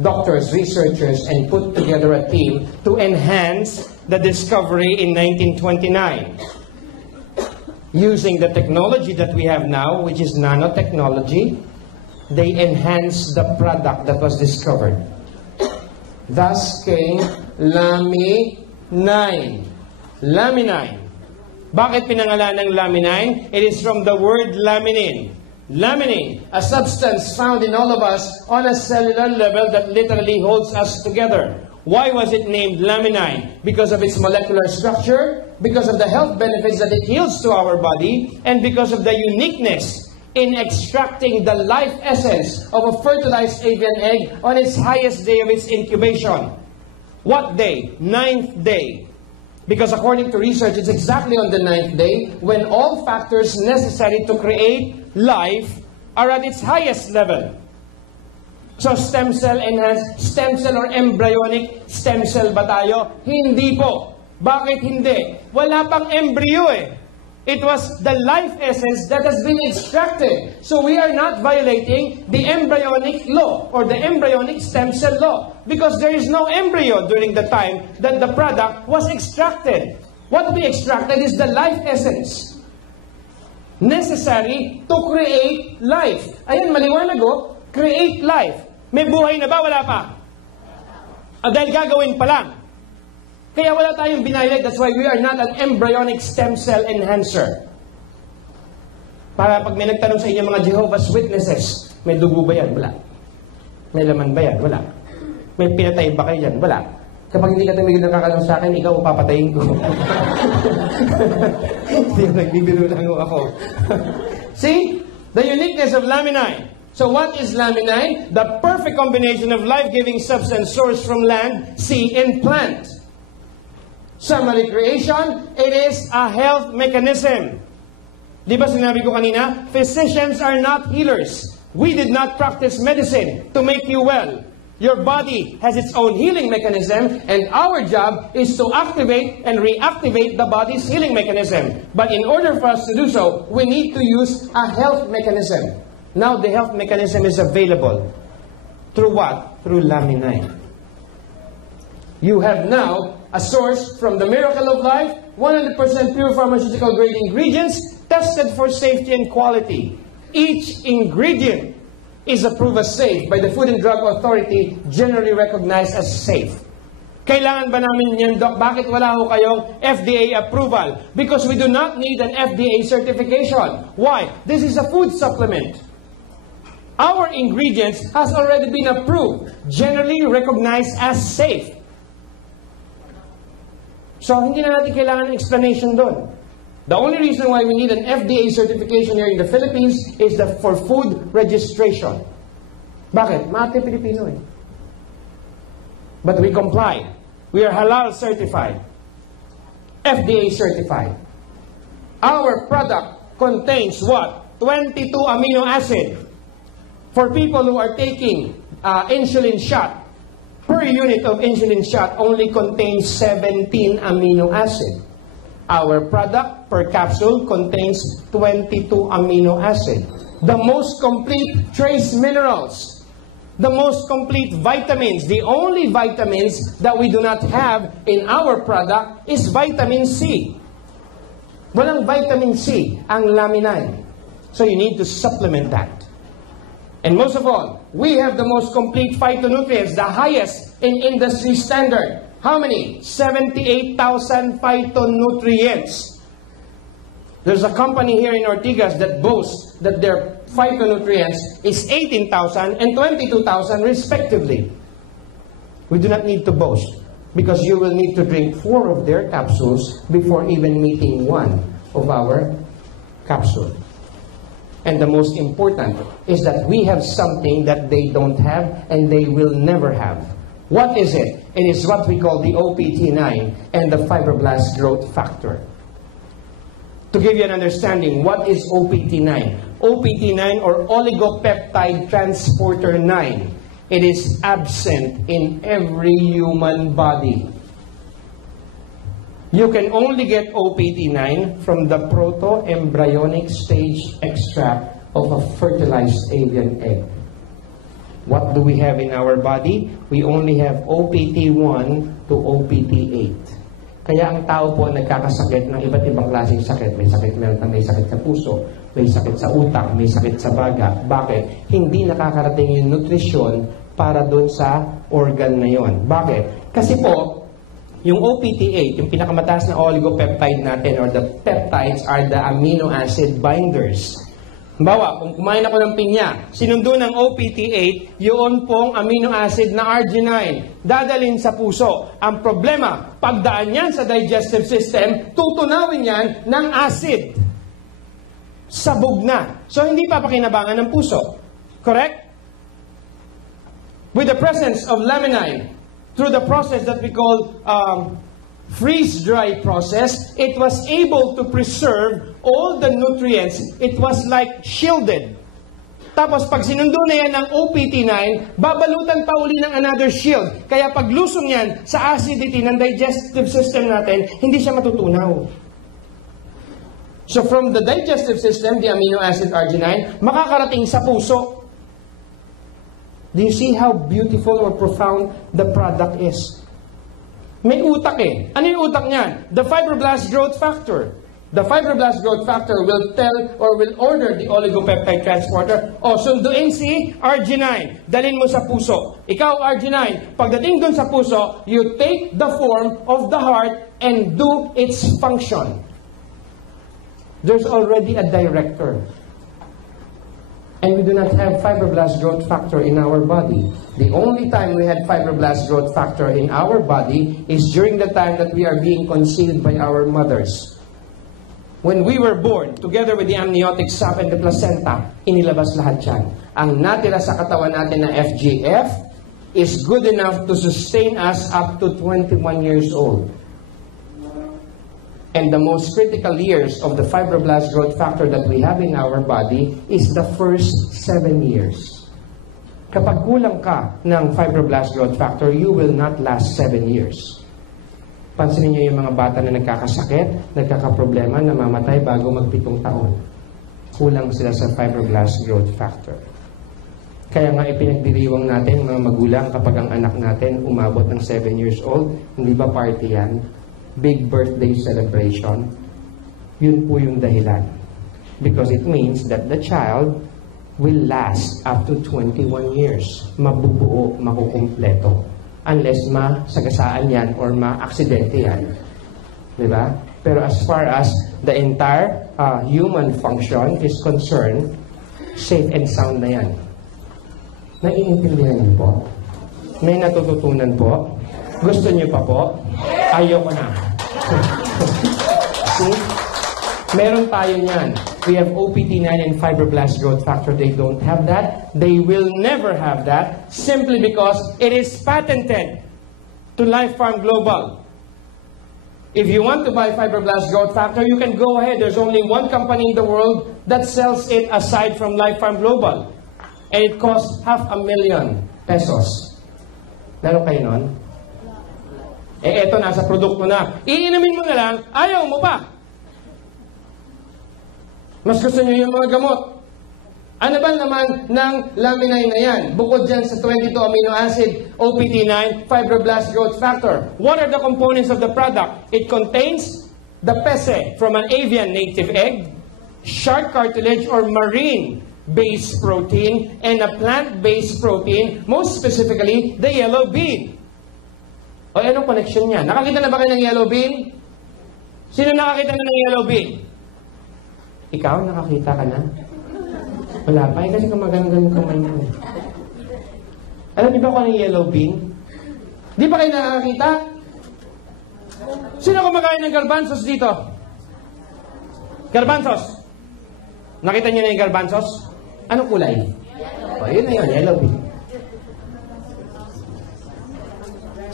doctors, researchers, and put together a team to enhance the discovery in 1929. Using the technology that we have now, which is nanotechnology, they enhanced the product that was discovered. Thus came Laminine. Laminine. Bakit pinangalan ng laminine? It is from the word laminin. Laminin, a substance found in all of us on a cellular level that literally holds us together. Why was it named laminine? Because of its molecular structure, because of the health benefits that it yields to our body, and because of the uniqueness in extracting the life essence of a fertilized avian egg on its highest day of its incubation. What day? 9th day. Because according to research, it's exactly on the 9th day when all factors necessary to create life are at its highest level. So stem cell enhanced, stem cell or embryonic stem cell ba tayo? Hindi po. Bakit hindi? Wala pang embryo eh. It was the life essence that has been extracted. So we are not violating the embryonic law or the embryonic stem cell law because there is no embryo during the time that the product was extracted. What we extracted is the life essence necessary to create life. Ayan, maliwanag o, create life. May buhay na ba? Wala pa. Dahil gagawin pa lang. Kaya wala tayong binayad. That's why we are not an embryonic stem cell enhancer. Para pag may nagtanong sa inyo mga Jehovah's Witnesses, may dugo ba yan? Wala. May laman ba yan? Wala. May pinatay ba kayo yan? Wala. Kapag hindi ka tumigil nakakalong sa akin, ikaw papatayin ko. Hindi, nagbibiro lang ako. See? The uniqueness of laminae. So what is laminae? The perfect combination of life-giving substance sourced from land, sea, and plant. Summary creation, it is a health mechanism. Di ba sinabi ko kanina, physicians are not healers. We did not practice medicine to make you well. Your body has its own healing mechanism, and our job is to activate and reactivate the body's healing mechanism. But in order for us to do so, we need to use a health mechanism. Now the health mechanism is available. Through what? Through laminae. You have now a source from the miracle of life, 100% pure pharmaceutical grade ingredients, tested for safety and quality. Each ingredient is approved as safe by the Food and Drug Authority, generally recognized as safe. Kailangan ba namin yan, Doc? Bakit wala ho kayong FDA approval? Because we do not need an FDA certification. Why? This is a food supplement. Our ingredients has already been approved, generally recognized as safe. So, hindi na natin kailangan ng explanation doon. The only reason why we need an FDA certification here in the Philippines is for food registration. Bakit? Mate Pilipino eh. But we comply. We are halal certified. FDA certified. Our product contains what? 22 amino acid. For people who are taking insulin shot, per unit of insulin shot only contains 17 amino acid. Our product per capsule contains 22 amino acid. The most complete trace minerals. The most complete vitamins. The only vitamins that we do not have in our product is vitamin C. Walang vitamin C ang laminae. So you need to supplement that. And most of all, we have the most complete phytonutrients, the highest in industry standard. How many? 78,000 phytonutrients. There's a company here in Ortigas that boasts that their phytonutrients is 18,000 and 22,000 respectively. We do not need to boast because you will need to drink 4 of their capsules before even meeting 1 of our capsule. And the most important is that we have something that they don't have and they will never have. What is it? It is what we call the OPT9 and the fibroblast growth factor. To give you an understanding, what is OPT9? OPT9 or oligopeptide transporter 9. It is absent in every human body. You can only get OPT9 from the proto-embryonic stage extract of a fertilized avian egg. What do we have in our body? We only have OPT1 to OPT8. Kaya ang tao po nagkakasakit ng iba't ibang klaseng sakit. May sakit may sakit sa puso, may sakit sa utak, may sakit sa baga. Bakit? Hindi nakakarating yung nutrisyon para doon sa organ na yon. Bakit? Kasi po, yung OPT8, yung pinakamataas na oligopeptide natin or the peptides are the amino acid binders. Halimbawa, kung kumain ako ng pinya, sinundo ng OPT8, yun pong amino acid na arginine, dadalhin sa puso. Ang problema, pagdaan yan sa digestive system, tutunawin yan ng acid. Sabog na. So, hindi papakinabangan ng puso. Correct? With the presence of laminae, through the process that we call freeze-dry process, it was able to preserve all the nutrients. It was like shielded. Tapos pag sinundo na yan ng OPT9, babalutan pa uli ng another shield. Kaya pag lusong yan sa acidity ng digestive system natin, hindi siya matutunaw. So from the digestive system, the amino acid arginine, makakarating sa puso. Do you see how beautiful or profound the product is? May utak eh. Ano yung utak niyan? The fibroblast growth factor. The fibroblast growth factor will tell or will order the oligopeptide transporter, sunduin si arginine, dalhin mo sa puso. Ikaw, arginine, pagdating dun sa puso, you take the form of the heart and do its function. There's already a director. And we do not have fibroblast growth factor in our body. The only time we had fibroblast growth factor in our body is during the time that we are being conceived by our mothers. When we were born, together with the amniotic sac and the placenta, inilabas lahat yan. Ang natira sa katawan natin na FGF is good enough to sustain us up to 21 years old. And the most critical years of the fibroblast growth factor that we have in our body is the first 7 years. Kapag kulang ka ng fibroblast growth factor, you will not last 7 years. Pansinin niyo yung mga bata na nagkakasakit, nagkakaproblema, namamatay bago mag-7 taon. Kulang sila sa fibroblast growth factor. Kaya nga ipinagdiriwang natin mga magulang kapag ang anak natin umabot ng 7 years old, hindi ba party yan? Big birthday celebration. Yun po yung dahilan. Because it means that the child will last up to 21 years. Mabubuo, makukumpleto. Unless masagasaan yan or ma-aksidente yan. Diba? Pero as far as the entire human function is concerned, safe and sound na yan. Naiintindihan niyo po? May natututunan po? Gusto niyo pa po? Ayoko na. See? Meron tayo niyan. We have OPT9 and fibroblast growth factor. They don't have that. They will never have that simply because it is patented to Life Farm Global. If you want to buy fibroblast growth factor, you can go ahead. There's only one company in the world that sells it aside from Life Farm Global. And it costs $500,000 pesos. Lalo kayo nun? Eto, nasa produkto na. Iinumin mo na lang, ayaw mo pa. Mas gusto nyo yung mga gamot. Ano ba naman ng laminine na yan? Bukod dyan sa 22 amino acid, OPT9, fibroblast growth factor. What are the components of the product? It contains the pese from an avian native egg, shark cartilage or marine-based protein, and a plant-based protein, most specifically, the yellow bean. O anong connection niya? Nakakita na ba kayo ng yellow bean? Sino nakakita na ng yellow bean? Ikaw, nakakita ka na? Wala pa, kasi kumagandang kamay mo. Alam niyo ba kung ano yung yellow bean? Di ba kayo nakakita? Sino kumakain ng garbanzos dito? Garbanzos? Nakita niyo na yung garbanzos? Anong kulay? O, yun na yun, yellow bean.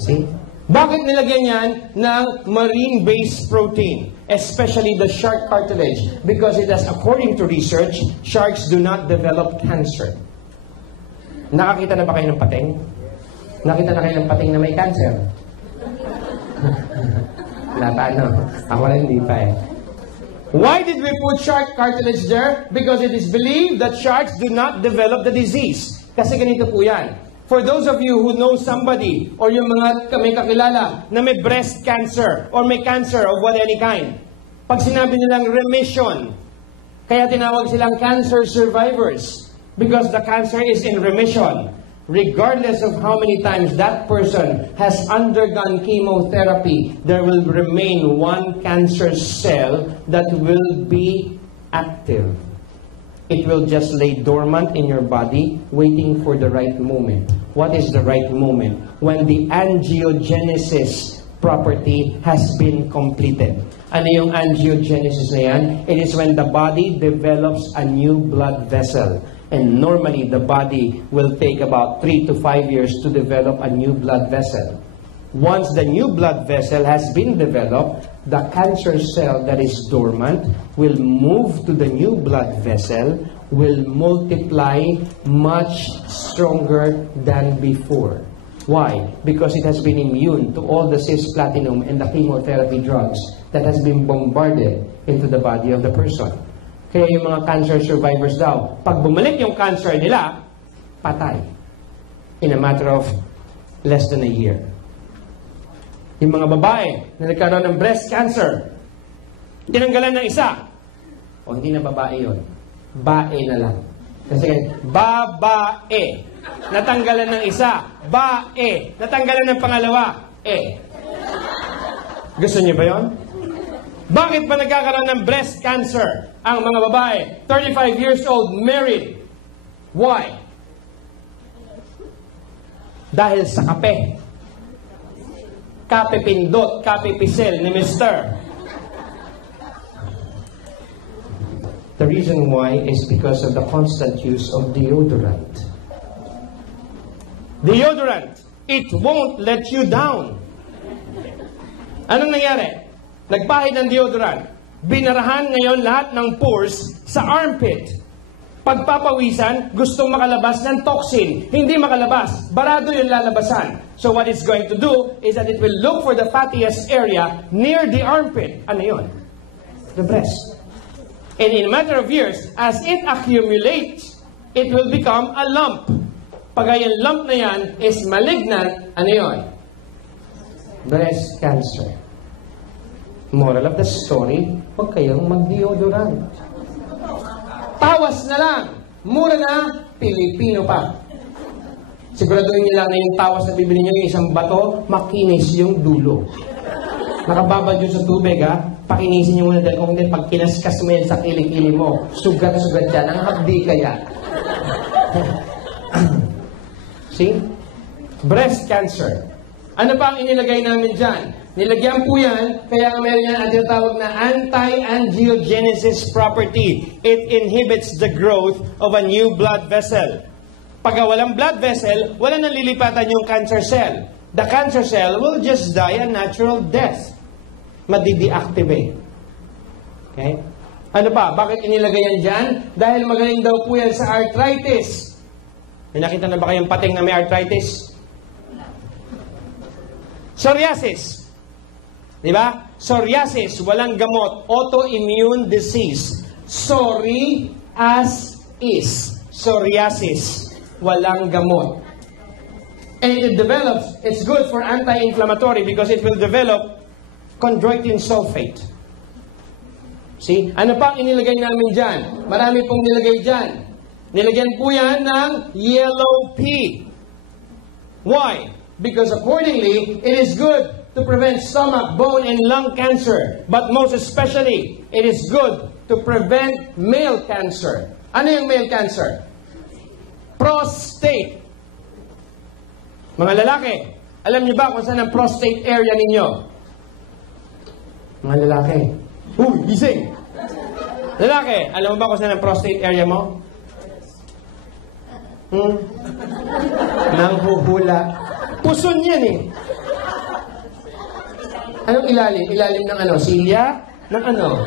See? Bakit nilagyan yan ng marine-based protein? Especially the shark cartilage. Because it has, according to research, sharks do not develop cancer. Nakakita na ba kayo ng pating? Nakita na kayo ng pating na may cancer? Wala pa, no? Ako rin hindi pa eh. Why did we put shark cartilage there? Because it is believed that sharks do not develop the disease. Kasi ganito po yan. For those of you who know somebody or yung mga may kakilala na may breast cancer or may cancer of what any kind, pag sinabi nilang remission, kaya tinawag silang cancer survivors because the cancer is in remission. Regardless of how many times that person has undergone chemotherapy, there will remain one cancer cell that will be active. It will just lay dormant in your body, waiting for the right moment. What is the right moment? When the angiogenesis property has been completed. Ano yung angiogenesis na yan? It is when the body develops a new blood vessel. And normally, the body will take about 3 to 5 years to develop a new blood vessel. Once the new blood vessel has been developed, the cancer cell that is dormant will move to the new blood vessel, will multiply much stronger than before. Why? Because it has been immune to all the cisplatinum and the chemotherapy drugs that has been bombarded into the body of the person. Kaya yung mga cancer survivors daw, pag bumalik yung cancer nila, patay. In a matter of less than a year. Yung mga babae na nagkaroon ng breast cancer, tinanggalan ng isa. O hindi na babae yun. Bae na lang. Kasi babae. Natanggalan ng isa. Bae. Natanggalan ng pangalawa. Gusto niyo ba yun? Bakit ba nagkakaroon ng breast cancer ang mga babae? 35 years old, married. Why? Dahil sa kape. Kape pindot, kape pisel ni Mr. The reason why is because of the constant use of deodorant. Deodorant, it won't let you down. Anong nangyari? Nagpahid ng deodorant. Binarahan ngayon lahat ng pores sa armpit. Pagpapawisan, gustong makalabas ng toxin. Hindi makalabas. Barado yung lalabasan. So what it's going to do is that it will look for the fattiest area near the armpit. Ano yun? The breast. And in a matter of years, as it accumulates, it will become a lump. Pag yung lump na yan is malignant, ano yun? Breast cancer. Moral of the story, huwag kayong mag-deodorant. Tawas na lang. Mura na, Pilipino pa. Siguraduhin niyo lang na yung tawas na bibili niyo yung isang bato, makinis yung dulo. Nakababad yun sa tubig, ha? Pakinisin niyo muna dahil kung hindi, pag kinaskas mo yan sa kilikili mo, sugat-sugat yan. Ang hapdi kaya. See? Breast cancer. Ano pa ang inilagay namin dyan? Nilagyan po yan, kaya meron yan ang tinatawag na anti-angiogenesis property. It inhibits the growth of a new blood vessel. Pag walang blood vessel, wala nang lilipatan yung cancer cell. The cancer cell will just die a natural death. Madi-deactivate. Okay? Ano pa? Bakit inilagay yan dyan? Dahil magaling daw po yan sa arthritis. May nakita na ba kayong pating na may arthritis? Psoriasis. Diba? Psoriasis, walang gamot. Autoimmune disease. Sorry as is. Psoriasis, walang gamot. And it develops, it's good for anti-inflammatory because it will develop chondroitin sulfate. See? Ano pa ang inilagay namin dyan? Marami pong nilagay dyan. Nilagyan po yan ng yellow pea. Why? Because accordingly, it is good to prevent stomach, bone, and lung cancer. But most especially, it is good to prevent male cancer. Ano yung male cancer? Prostate. Mga lalaki, alam niyo ba kung saan ang prostate area ninyo? Mga lalaki. Gising! Lalaki, alam mo ba kung saan ang prostate area mo? Nanghuhula. Puson yan eh. Anong ilalim? Ilalim ng ano? Silya? Ng ano?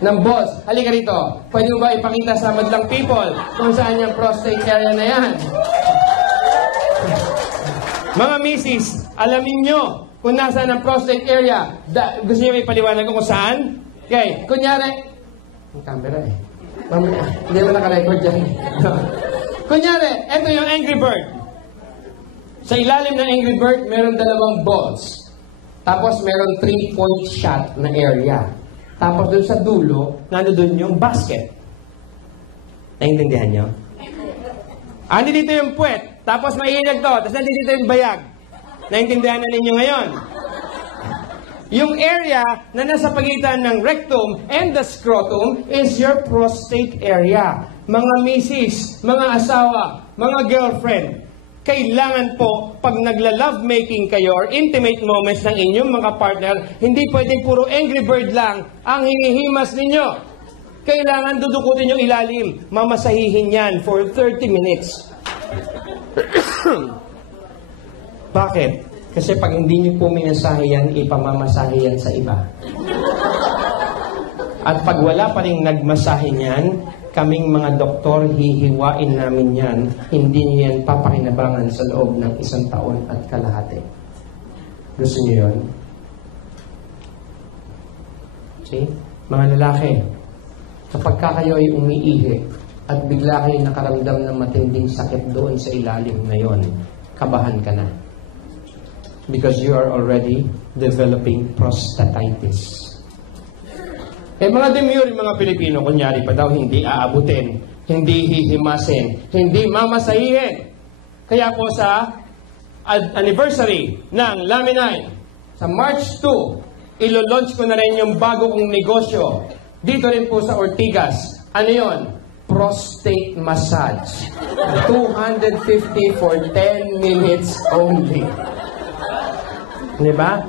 Ng balls. Halika rito. Pwede mo ba ipakita sa madlang people kung saan yung prostate area na yan? Mga misis, alamin nyo kung nasaan ang prostate area. Gusto nyo ipaliwanag ko kung saan? Okay, kunyari, ang camera eh. Mamaya, hindi mo naka-record dyan. Kunyari, eto yung Angry Bird. Sa ilalim ng Angry Bird, meron dalawang balls. Tapos meron 3-point shot na area. Tapos doon sa dulo, nandun yung basket. Naintindihan nyo? Andi dito yung puwet. Tapos maiilag to. Tapos nandito yung bayag. Naintindihan na ninyo ngayon? Yung area na nasa pagitan ng rectum and the scrotum is your prostate area. Mga misis, mga asawa, mga girlfriend, kailangan po, pag nagla-love-making kayo or intimate moments ng inyong mga partner, hindi pwedeng puro Angry Bird lang ang hinihimas ninyo. Kailangan dudukutin yung ilalim. Mamasahihin yan for 30 minutes. Bakit? Kasi pag hindi nyo po minasahe yan, ipamamasahe yan sa iba. At pag wala pa rin nagmasahe niyan, kaming mga doktor, hihiwain namin yan, hindi niyo yan papakinabangan sa loob ng 1 taon at kalahati. Gusto niyo yun? See? Mga lalaki, kapag kayo ay umiihi at bigla kayo nakaramdam ng matinding sakit doon sa ilalim na yon, kabahan ka na. Because you are already developing prostatitis. Eh mga demure, mga Pilipino, kunyari pa daw, hindi aabutin, hindi hihimasin, hindi mamasahihin. Kaya po sa anniversary ng Laminine, sa March 2, ilo-launch ko na rin yung bago kong negosyo. Dito rin po sa Ortigas. Ano yon? Prostate massage. 250 for 10 minutes only. Diba?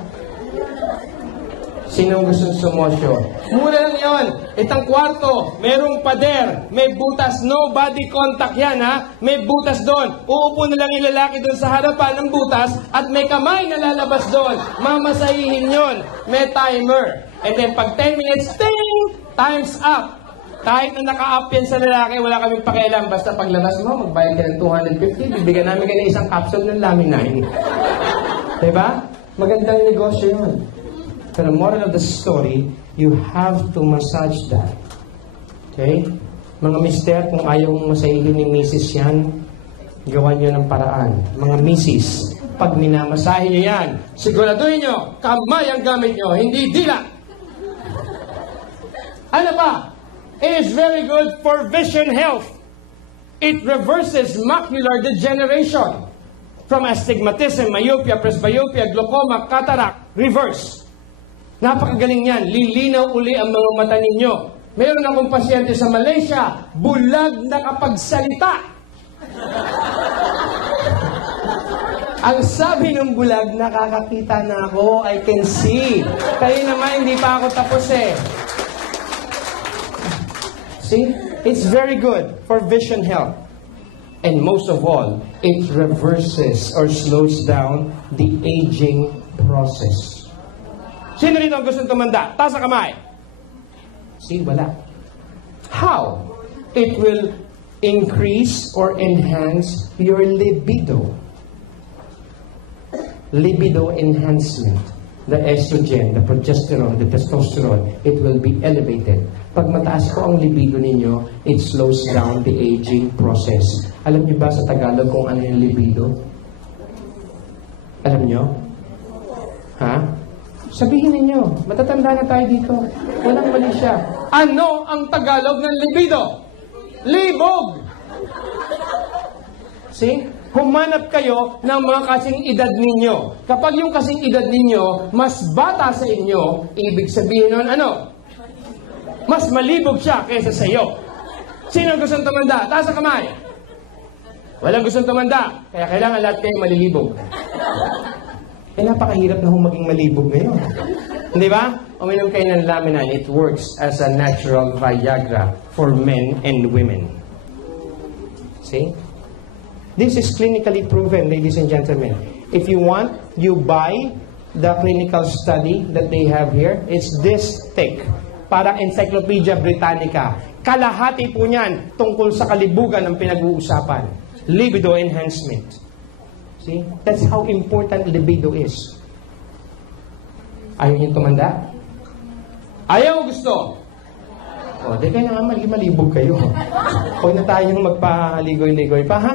Sinong gusto sumosyo? Mura lang yon. Itang kwarto, merong pader, may butas, no body contact yan ha. May butas doon. Uupo na lang yung lalaki doon sa harapan ng butas at may kamay na lalabas doon. Mamasahihin yon. May timer. And then pag 10 minutes, ting! Time's up. Kahit na naka-up yan sa lalaki, wala kaming pakialam. Basta paglabas mo, magbayad ka ng 250, bibigyan namin ka ng isang capsule ng Laminine. Diba? Magandang negosyo yun. Pero moral of the story, you have to massage that. Okay? Mga mister, kung ayaw mong masahihin ni Mrs. yan, gawan nyo ng paraan. Mga Mrs., pag minamasahe nyo yan, siguraduhin nyo, kamay ang gamit nyo, hindi dila. Ano pa? It is very good for vision health. It reverses macular degeneration. From astigmatism, myopia, presbyopia, glaucoma, cataract, reverse. Napakagaling yan. Lilinaw uli ang mga mata ninyo. Mayroon akong pasyente sa Malaysia, bulag na kapagsalita. Ang sabi ng bulag, nakakakita na ako, I can see. Kayo naman, hindi pa ako tapos eh. See? It's very good for vision health. And most of all, it reverses or slows down the aging process. Sino rito ang gustong tumanda? Taas ang kamay. See, wala. How? It will increase or enhance your libido. Libido enhancement. The estrogen, the progesterone, the testosterone, it will be elevated. Pag mataas po ang libido ninyo, it slows down the aging process. Alam niyo ba sa Tagalog kung ano yung libido? Alam niyo? Ha? Sabihin ninyo, matatanda na tayo dito. Walang mali siya. Ano ang Tagalog ng libido? Libog! See? Humanap kayo ng mga kasing edad ninyo. Kapag yung kasing edad ninyo, mas bata sa inyo, ibig sabihin nun ano? Mas malibog siya kaysa sa iyo. Sino ang gustong tumanda? Taas ang kamay. Walang gustong tumanda. Kaya kailangan lahat kayo malilibog. Eh, napakahirap na maging malibog ngayon. Hindi ba? Uminom kayo ng Laminine. It works as a natural Viagra for men and women. See? This is clinically proven, ladies and gentlemen. If you want, you buy the clinical study that they have here. It's this thick. Parang Encyclopedia Britannica. Kalahati po niyan tungkol sa kalibugan ng pinag-uusapan. Libido enhancement. See? That's how important libido is. Ayaw niyo tumanda? Ayaw gusto? O, di kayo na malibog kayo. Huwag na tayong magpaligoy-ligoy pa, ha?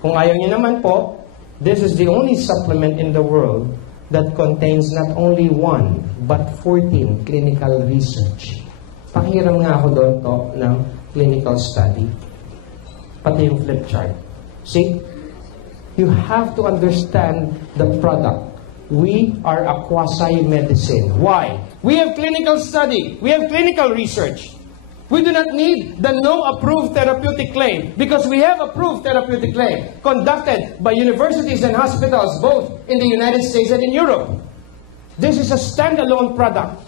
Kung ayaw niyo naman po, this is the only supplement in the world that contains not only 1, but 14 clinical research. Pakiram nga ako doon to ng clinical study. Pati yung flip chart. See? You have to understand the product. We are a quasi-medicine. Why? We have clinical study. We have clinical research. We do not need the no-approved therapeutic claim because we have approved therapeutic claim conducted by universities and hospitals both in the United States and in Europe. This is a standalone product.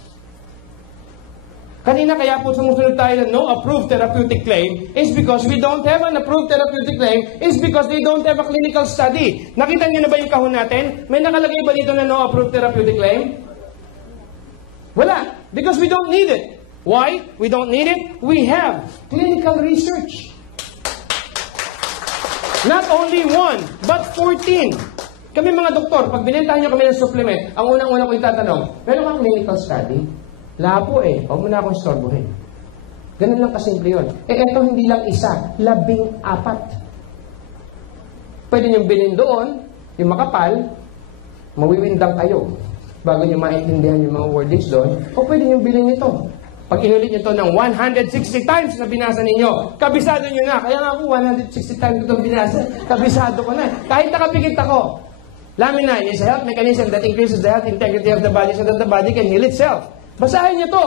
Kanina kaya po sumusunod tayo ng no-approved therapeutic claim is because we don't have an approved therapeutic claim is because they don't have a clinical study. Nakita niyo na ba yung kahon natin? May nakalagay ba dito na no-approved therapeutic claim? Wala. Because we don't need it. Why? We don't need it? We have clinical research. Not only 1, but 14. Kami mga doktor, pag binentahan nyo kami ng supplement, ang unang-una ko itatanong, meron kang clinical study? Lahat po eh. Huwag mo na akong istorbohin. Ganun lang kasimple yun. Eto hindi lang isa, 14. Pwede nyo bilhin doon, yung makapal, mawiwindang kayo bago nyo maintindihan yung mga wordings doon, o pwede nyo bilhin ito. Pag inulit nyo ito ng 160 times na binasa ninyo, kabisado nyo na. Kaya nga ako, 160 times ito binasa, kabisado ko na. Kahit nakapikit ako, Laminine is a health mechanism that increases the health integrity of the body so that the body can heal itself. Basahin niyo to.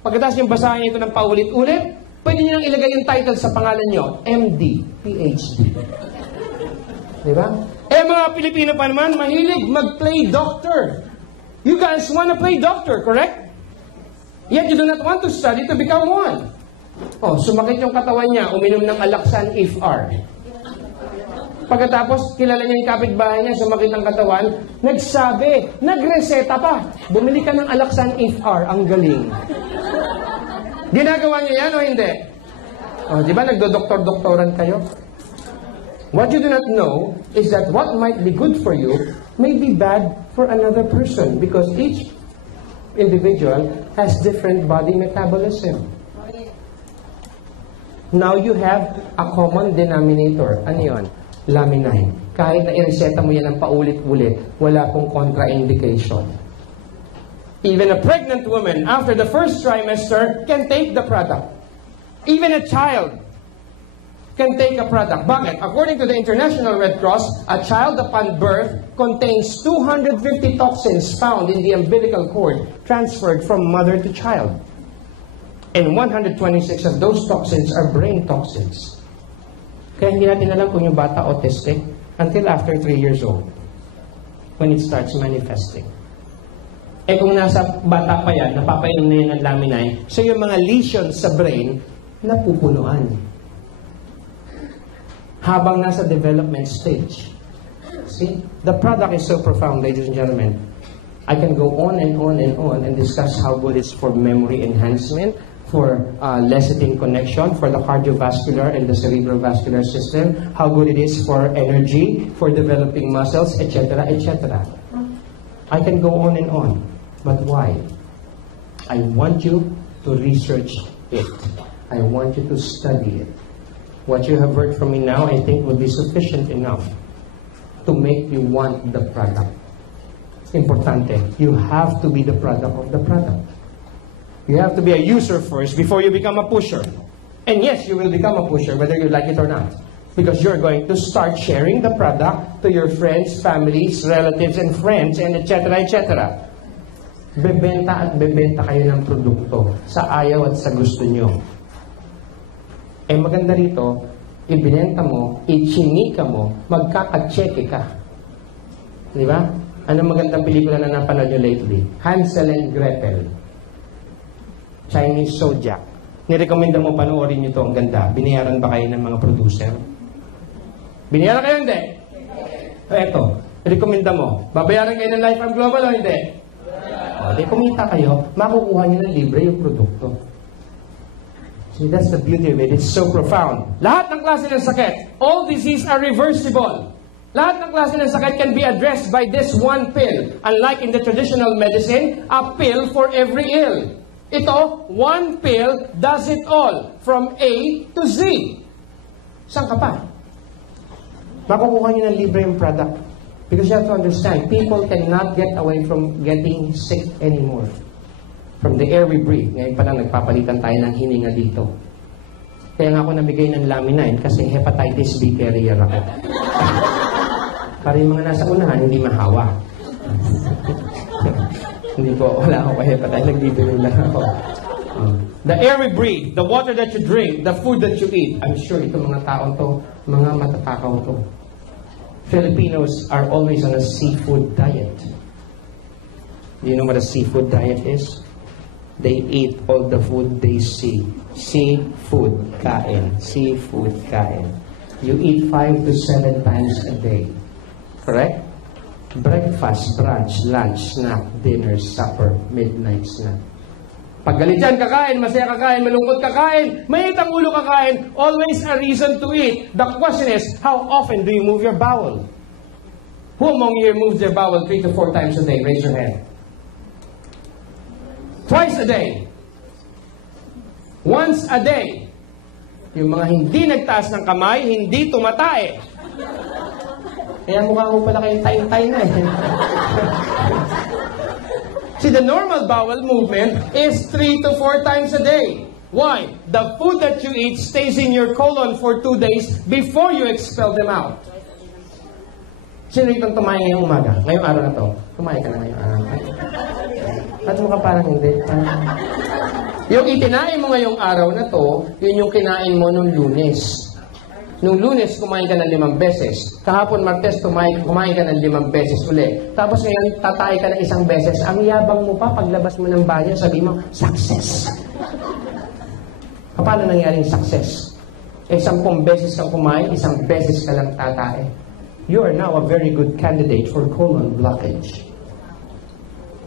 Pagkatapos yung basahin ito ng paulit-ulit, pwede niyo nang ilagay yung title sa pangalan niyo, MD, PhD. Di ba? Mga Pilipino pa naman, mahilig mag-play doctor. You guys want to play doctor, correct? Yet you do not want to study to become one. Sumakit yung katawan niya, uminom ng Alaxan IFR. Pagkatapos, kilala niya yung kapitbahay niya, sumakit ang katawan, nagsabi, nagreseta pa. Bumili ka ng Alaxan IFR, ang galing. Ginagawa niya yan o hindi? Di ba nagdo-doktor-doktoran kayo? What you do not know is that what might be good for you may be bad for another person because each individual has different body metabolism. Now you have a common denominator. Ano yun? Laminine. Kahit na ireseta mo yan ng paulit-ulit, wala pong contraindication. Even a pregnant woman after the first trimester can take the product. Even a child can take a product. Bakit? According to the International Red Cross, a child upon birth contains 250 toxins found in the umbilical cord transferred from mother to child. And 126 of those toxins are brain toxins. Kaya hindi natin alam kung yung bata autistic until after 3 years old when it starts manifesting. Kung nasa bata pa yan, napapainom na yan ng laminine, so yung mga lesions sa brain, napupunuan. Habang nasa development stage. See? The product is so profound, ladies and gentlemen. I can go on and on and on and discuss how good it's for memory enhancement, for lecithin connection, for the cardiovascular and the cerebrovascular system, how good it is for energy, for developing muscles, etc., etc. I can go on and on. But why? I want you to research it. I want you to study it. What you have heard from me now, I think, will be sufficient enough to make you want the product. Importante, you have to be the product of the product. You have to be a user first before you become a pusher. And yes, you will become a pusher whether you like it or not. Because you're going to start sharing the product to your friends, families, relatives, and friends, and etc., etc. Bebenta at bebenta kayo ng produkto sa ayaw at sa gusto nyo. Maganda rito, ibinenta mo, ichinika mo, magkakatseke ka. Di ba? Anong magandang pelikula na napanood nyo lately? Hansel and Gretel. Chinese Zodiac. Nirekomenda mo panoorin nyo ito, ang ganda. Binayaran ba kayo ng mga producer? Binayaran kayo, hindi? Eto, rekomenda mo. Babayaran kayo ng Life Farm Global o hindi? Di kumita kayo, makukuha nyo ng libre yung produkto. See, that's the beauty of it. It's so profound. Lahat ng klase ng sakit, all disease are reversible. Lahat ng klase ng sakit can be addressed by this one pill. Unlike in the traditional medicine, a pill for every ill. Ito, one pill does it all. From A to Z. Saan ka pa? Makukuha nyo ng libre yung product. Because you have to understand, people cannot get away from getting sick anymore. From the air we breathe. Ngayon pa lang nagpapalitan tayo ng hininga dito. Kaya nga ako nabigay ng laminine kasi hepatitis B carrier ako. Para yung mga nasa unahan, hindi mahawa. Hindi po, wala ako hepatitis. Nagbibigay lang ako. The air we breathe, the water that you drink, the food that you eat. I'm sure itong mga taon to, mga matatakaw to. Filipinos are always on a seafood diet. Do you know what a seafood diet is? They eat all the food they see. Seafood, kain. Seafood, kain. You eat 5 to 7 times a day. Correct? Breakfast, brunch, lunch, snack, dinner, supper, midnight snack. Pag galit yan, kakain. Masaya kakain. Malungkot kakain. Mainit ang ulo kakain. Always a reason to eat. The question is, how often do you move your bowel? Who among you moves their bowel 3 to 4 times a day? Raise your hand. Twice a day. Once a day. Yung mga hindi nagtaas ng kamay, hindi tumatae. Kaya mukha mo pala kayong tayo-tayo na eh. See, the normal bowel movement is 3 to 4 times a day. Why? The food that you eat stays in your colon for 2 days before you expel them out. Sino itong tumayo ngayong umaga? Ngayong araw na to? Tumayo ka na ngayong araw. At mukha parang hindi. Yung itinain mo ngayong araw na to, yun yung kinain mo nung Lunes. Nung Lunes, kumain ka ng 5 beses. Kahapon, Martes, kumain ka ng 5 beses uli. Tapos ngayon, tatay ka ng 1 beses. Ang yabang mo pa, paglabas mo ng banyo, sabi mo, success. Paano nangyaring success? 10 beses kang kumain, 1 beses ka lang tatay. You are now a very good candidate for colon blockage.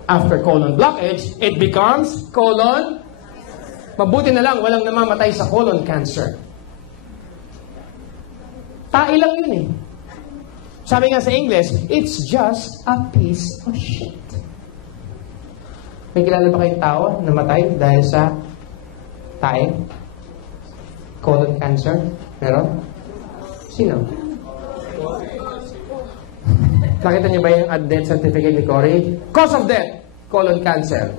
After colon blockage, it becomes colon. Mabuti na lang, walang namamatay sa colon cancer. Tae lang yun eh. Sabi nga sa English, it's just a piece of shit. May kilala ba kayong tao namatay dahil sa tae? Colon cancer? Meron? Sino? Nakita niyo ba yung death certificate ni Cory? Cause of death, colon cancer.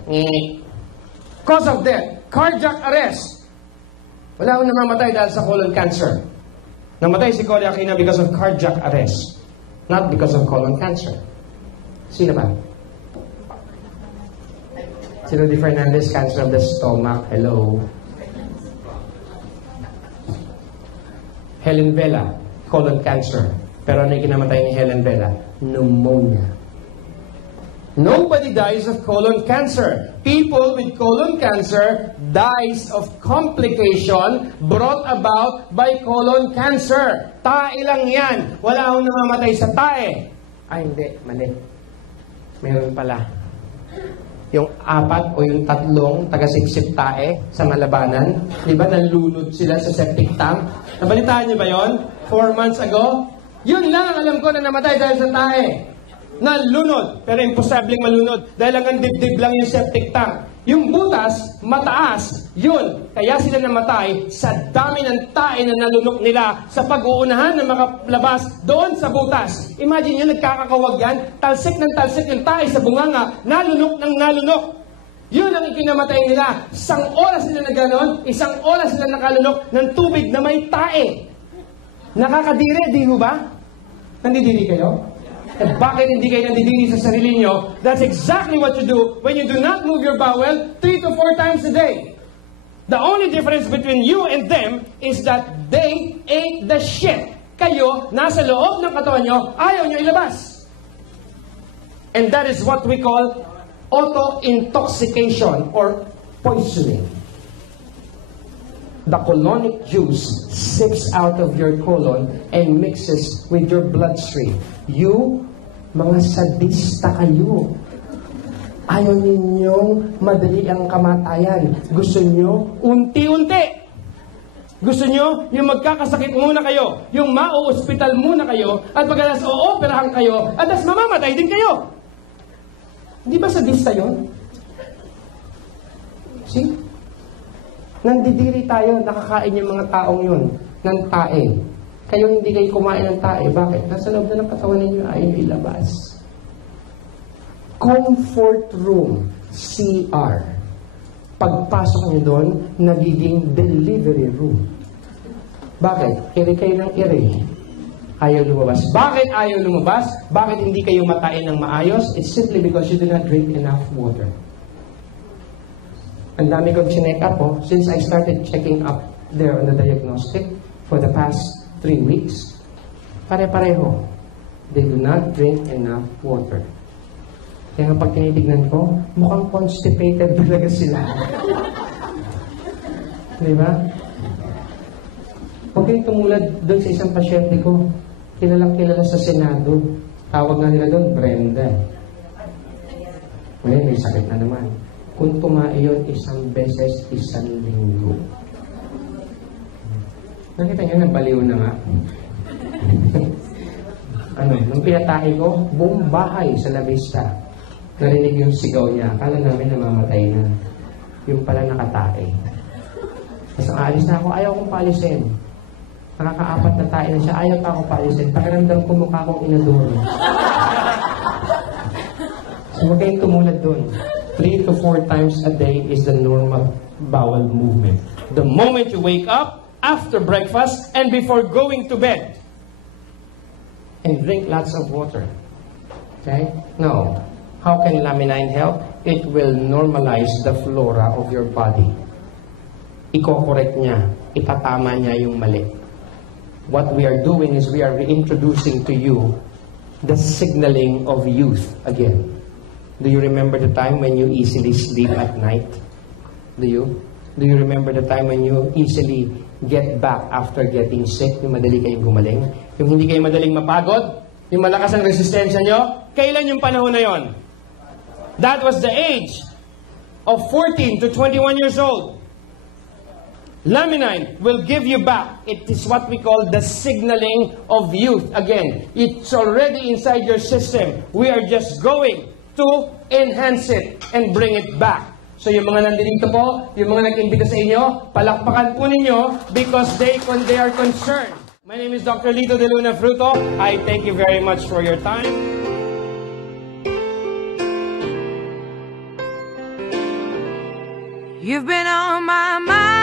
Cause of death, cardiac arrest. Wala akong namamatay dahil sa colon cancer. Namatay si Cory Aquino because of cardiac arrest, not because of colon cancer. Sino ba? Si Rudy Fernandez, cancer of the stomach. Hello. Helen Vela, colon cancer. Pero ano yung kinamatay ni Helen Vela? Pneumonia. Nobody dies of colon cancer. People with colon cancer dies of complication brought about by colon cancer. Tae lang yan. Wala akong namamatay sa tae. Ay, hindi. Mali. Meron pala. Yung 4 o yung 3 taga-sipsip tae sa Malabanan. Di ba nalunod sila sa septic tank? Nabalitaan niyo ba yon? 4 months ago? Yun lang ang alam ko na namatay dahil sa tae. Nalunod, pero imposibleng malunod dahil ang dibdib lang yung septic tank. Yung butas, mataas, yun. Kaya sila namatay sa dami ng tae na nalunok nila sa pag-uunahan na makalabas doon sa butas. Imagine nyo, nagkakakawag yan, talsik ng talsik yung tae sa bunganga, nalunok ng nalunok. Yun ang ikinamatay nila. 1 oras sila na gano'n, 1 oras sila nakalunok ng tubig na may tae. Nakakadiri, di ho ba? Nandidiri kayo? At bakit hindi kayo nandidiri sa sarili nyo? That's exactly what you do when you do not move your bowel 3 to 4 times a day. The only difference between you and them is that they ate the shit. Kayo, nasa loob ng katawan nyo, ayaw nyo ilabas. And that is what we call auto-intoxication or poisoning. The colonic juice seeps out of your colon and mixes with your bloodstream. You, mga sadista kayo. Ayaw ninyong madali ang kamatayan. Gusto nyo unti-unti. Gusto nyo yung magkakasakit muna kayo, yung mau-hospital muna kayo, at pagkalas o-operahan kayo, at tas mamamatay din kayo. Di ba sadista yun? See? Nandidiri tayo, nakakain yung mga taong yun, ng tae. Kayo hindi kayo kumain ng tae. Bakit? Nasa loob na ng katawan ninyo, ayaw ilabas. Comfort room, CR. Pagpasok nyo doon, nagiging delivery room. Bakit? Iri kayo ng iri. Ayaw lumabas. Bakit ayaw lumabas? Bakit hindi kayo matain ng maayos? It's simply because you do not drink enough water. Ang dami kong chinek up po, since I started checking up there on the diagnostic for the past 3 weeks, pare-pareho. They do not drink enough water. Kaya nga pag tinitignan ko, mukhang constipated talaga sila. Di ba? Huwag kayong tumulad doon sa isang pasyente ko. Kilalang kilala sa Senado. Tawag nga nila doon, Brenda. Ngayon, may sakit na naman. Kung tumae yun 1 beses, 1 linggo. Nakita niyo, nabaliw na nga. Nung pinatahe ko, buong bahay sa La Vista. Narinig yung sigaw niya. Akala namin namamatay na. Yung pala nakatae. Tapos aalis na ako, ayaw kong paalisin. Nakaka-4 na tae na siya, ayaw pa akong paalisin. Pakiramdam ko mukha kong inadoro. So huwag kayong tumulad dun. 3 to 4 times a day is the normal bowel movement. The moment you wake up, after breakfast, and before going to bed. And drink lots of water. Okay? Now, how can Laminin help? It will normalize the flora of your body. Iko-correct niya. Itatama niya yung mali. What we are doing is we are reintroducing to you the signaling of youth again. Do you remember the time when you easily sleep at night? Do you? Do you remember the time when you easily get back after getting sick? Yung madali kayong gumaling? Yung hindi kayo madaling mapagod? Yung malakas ang resistensya nyo? Kailan yung panahon na yon? That was the age of 14 to 21 years old. Laminin will give you back. It is what we call the signaling of youth. Again, it's already inside your system. We are just going to enhance it and bring it back. So yung mga nandito po, yung mga nag-imbita sa inyo, palakpakan po ninyo because they are concerned. My name is Dr. Lito De Luna Fruto. I thank you very much for your time. You've been on my mind.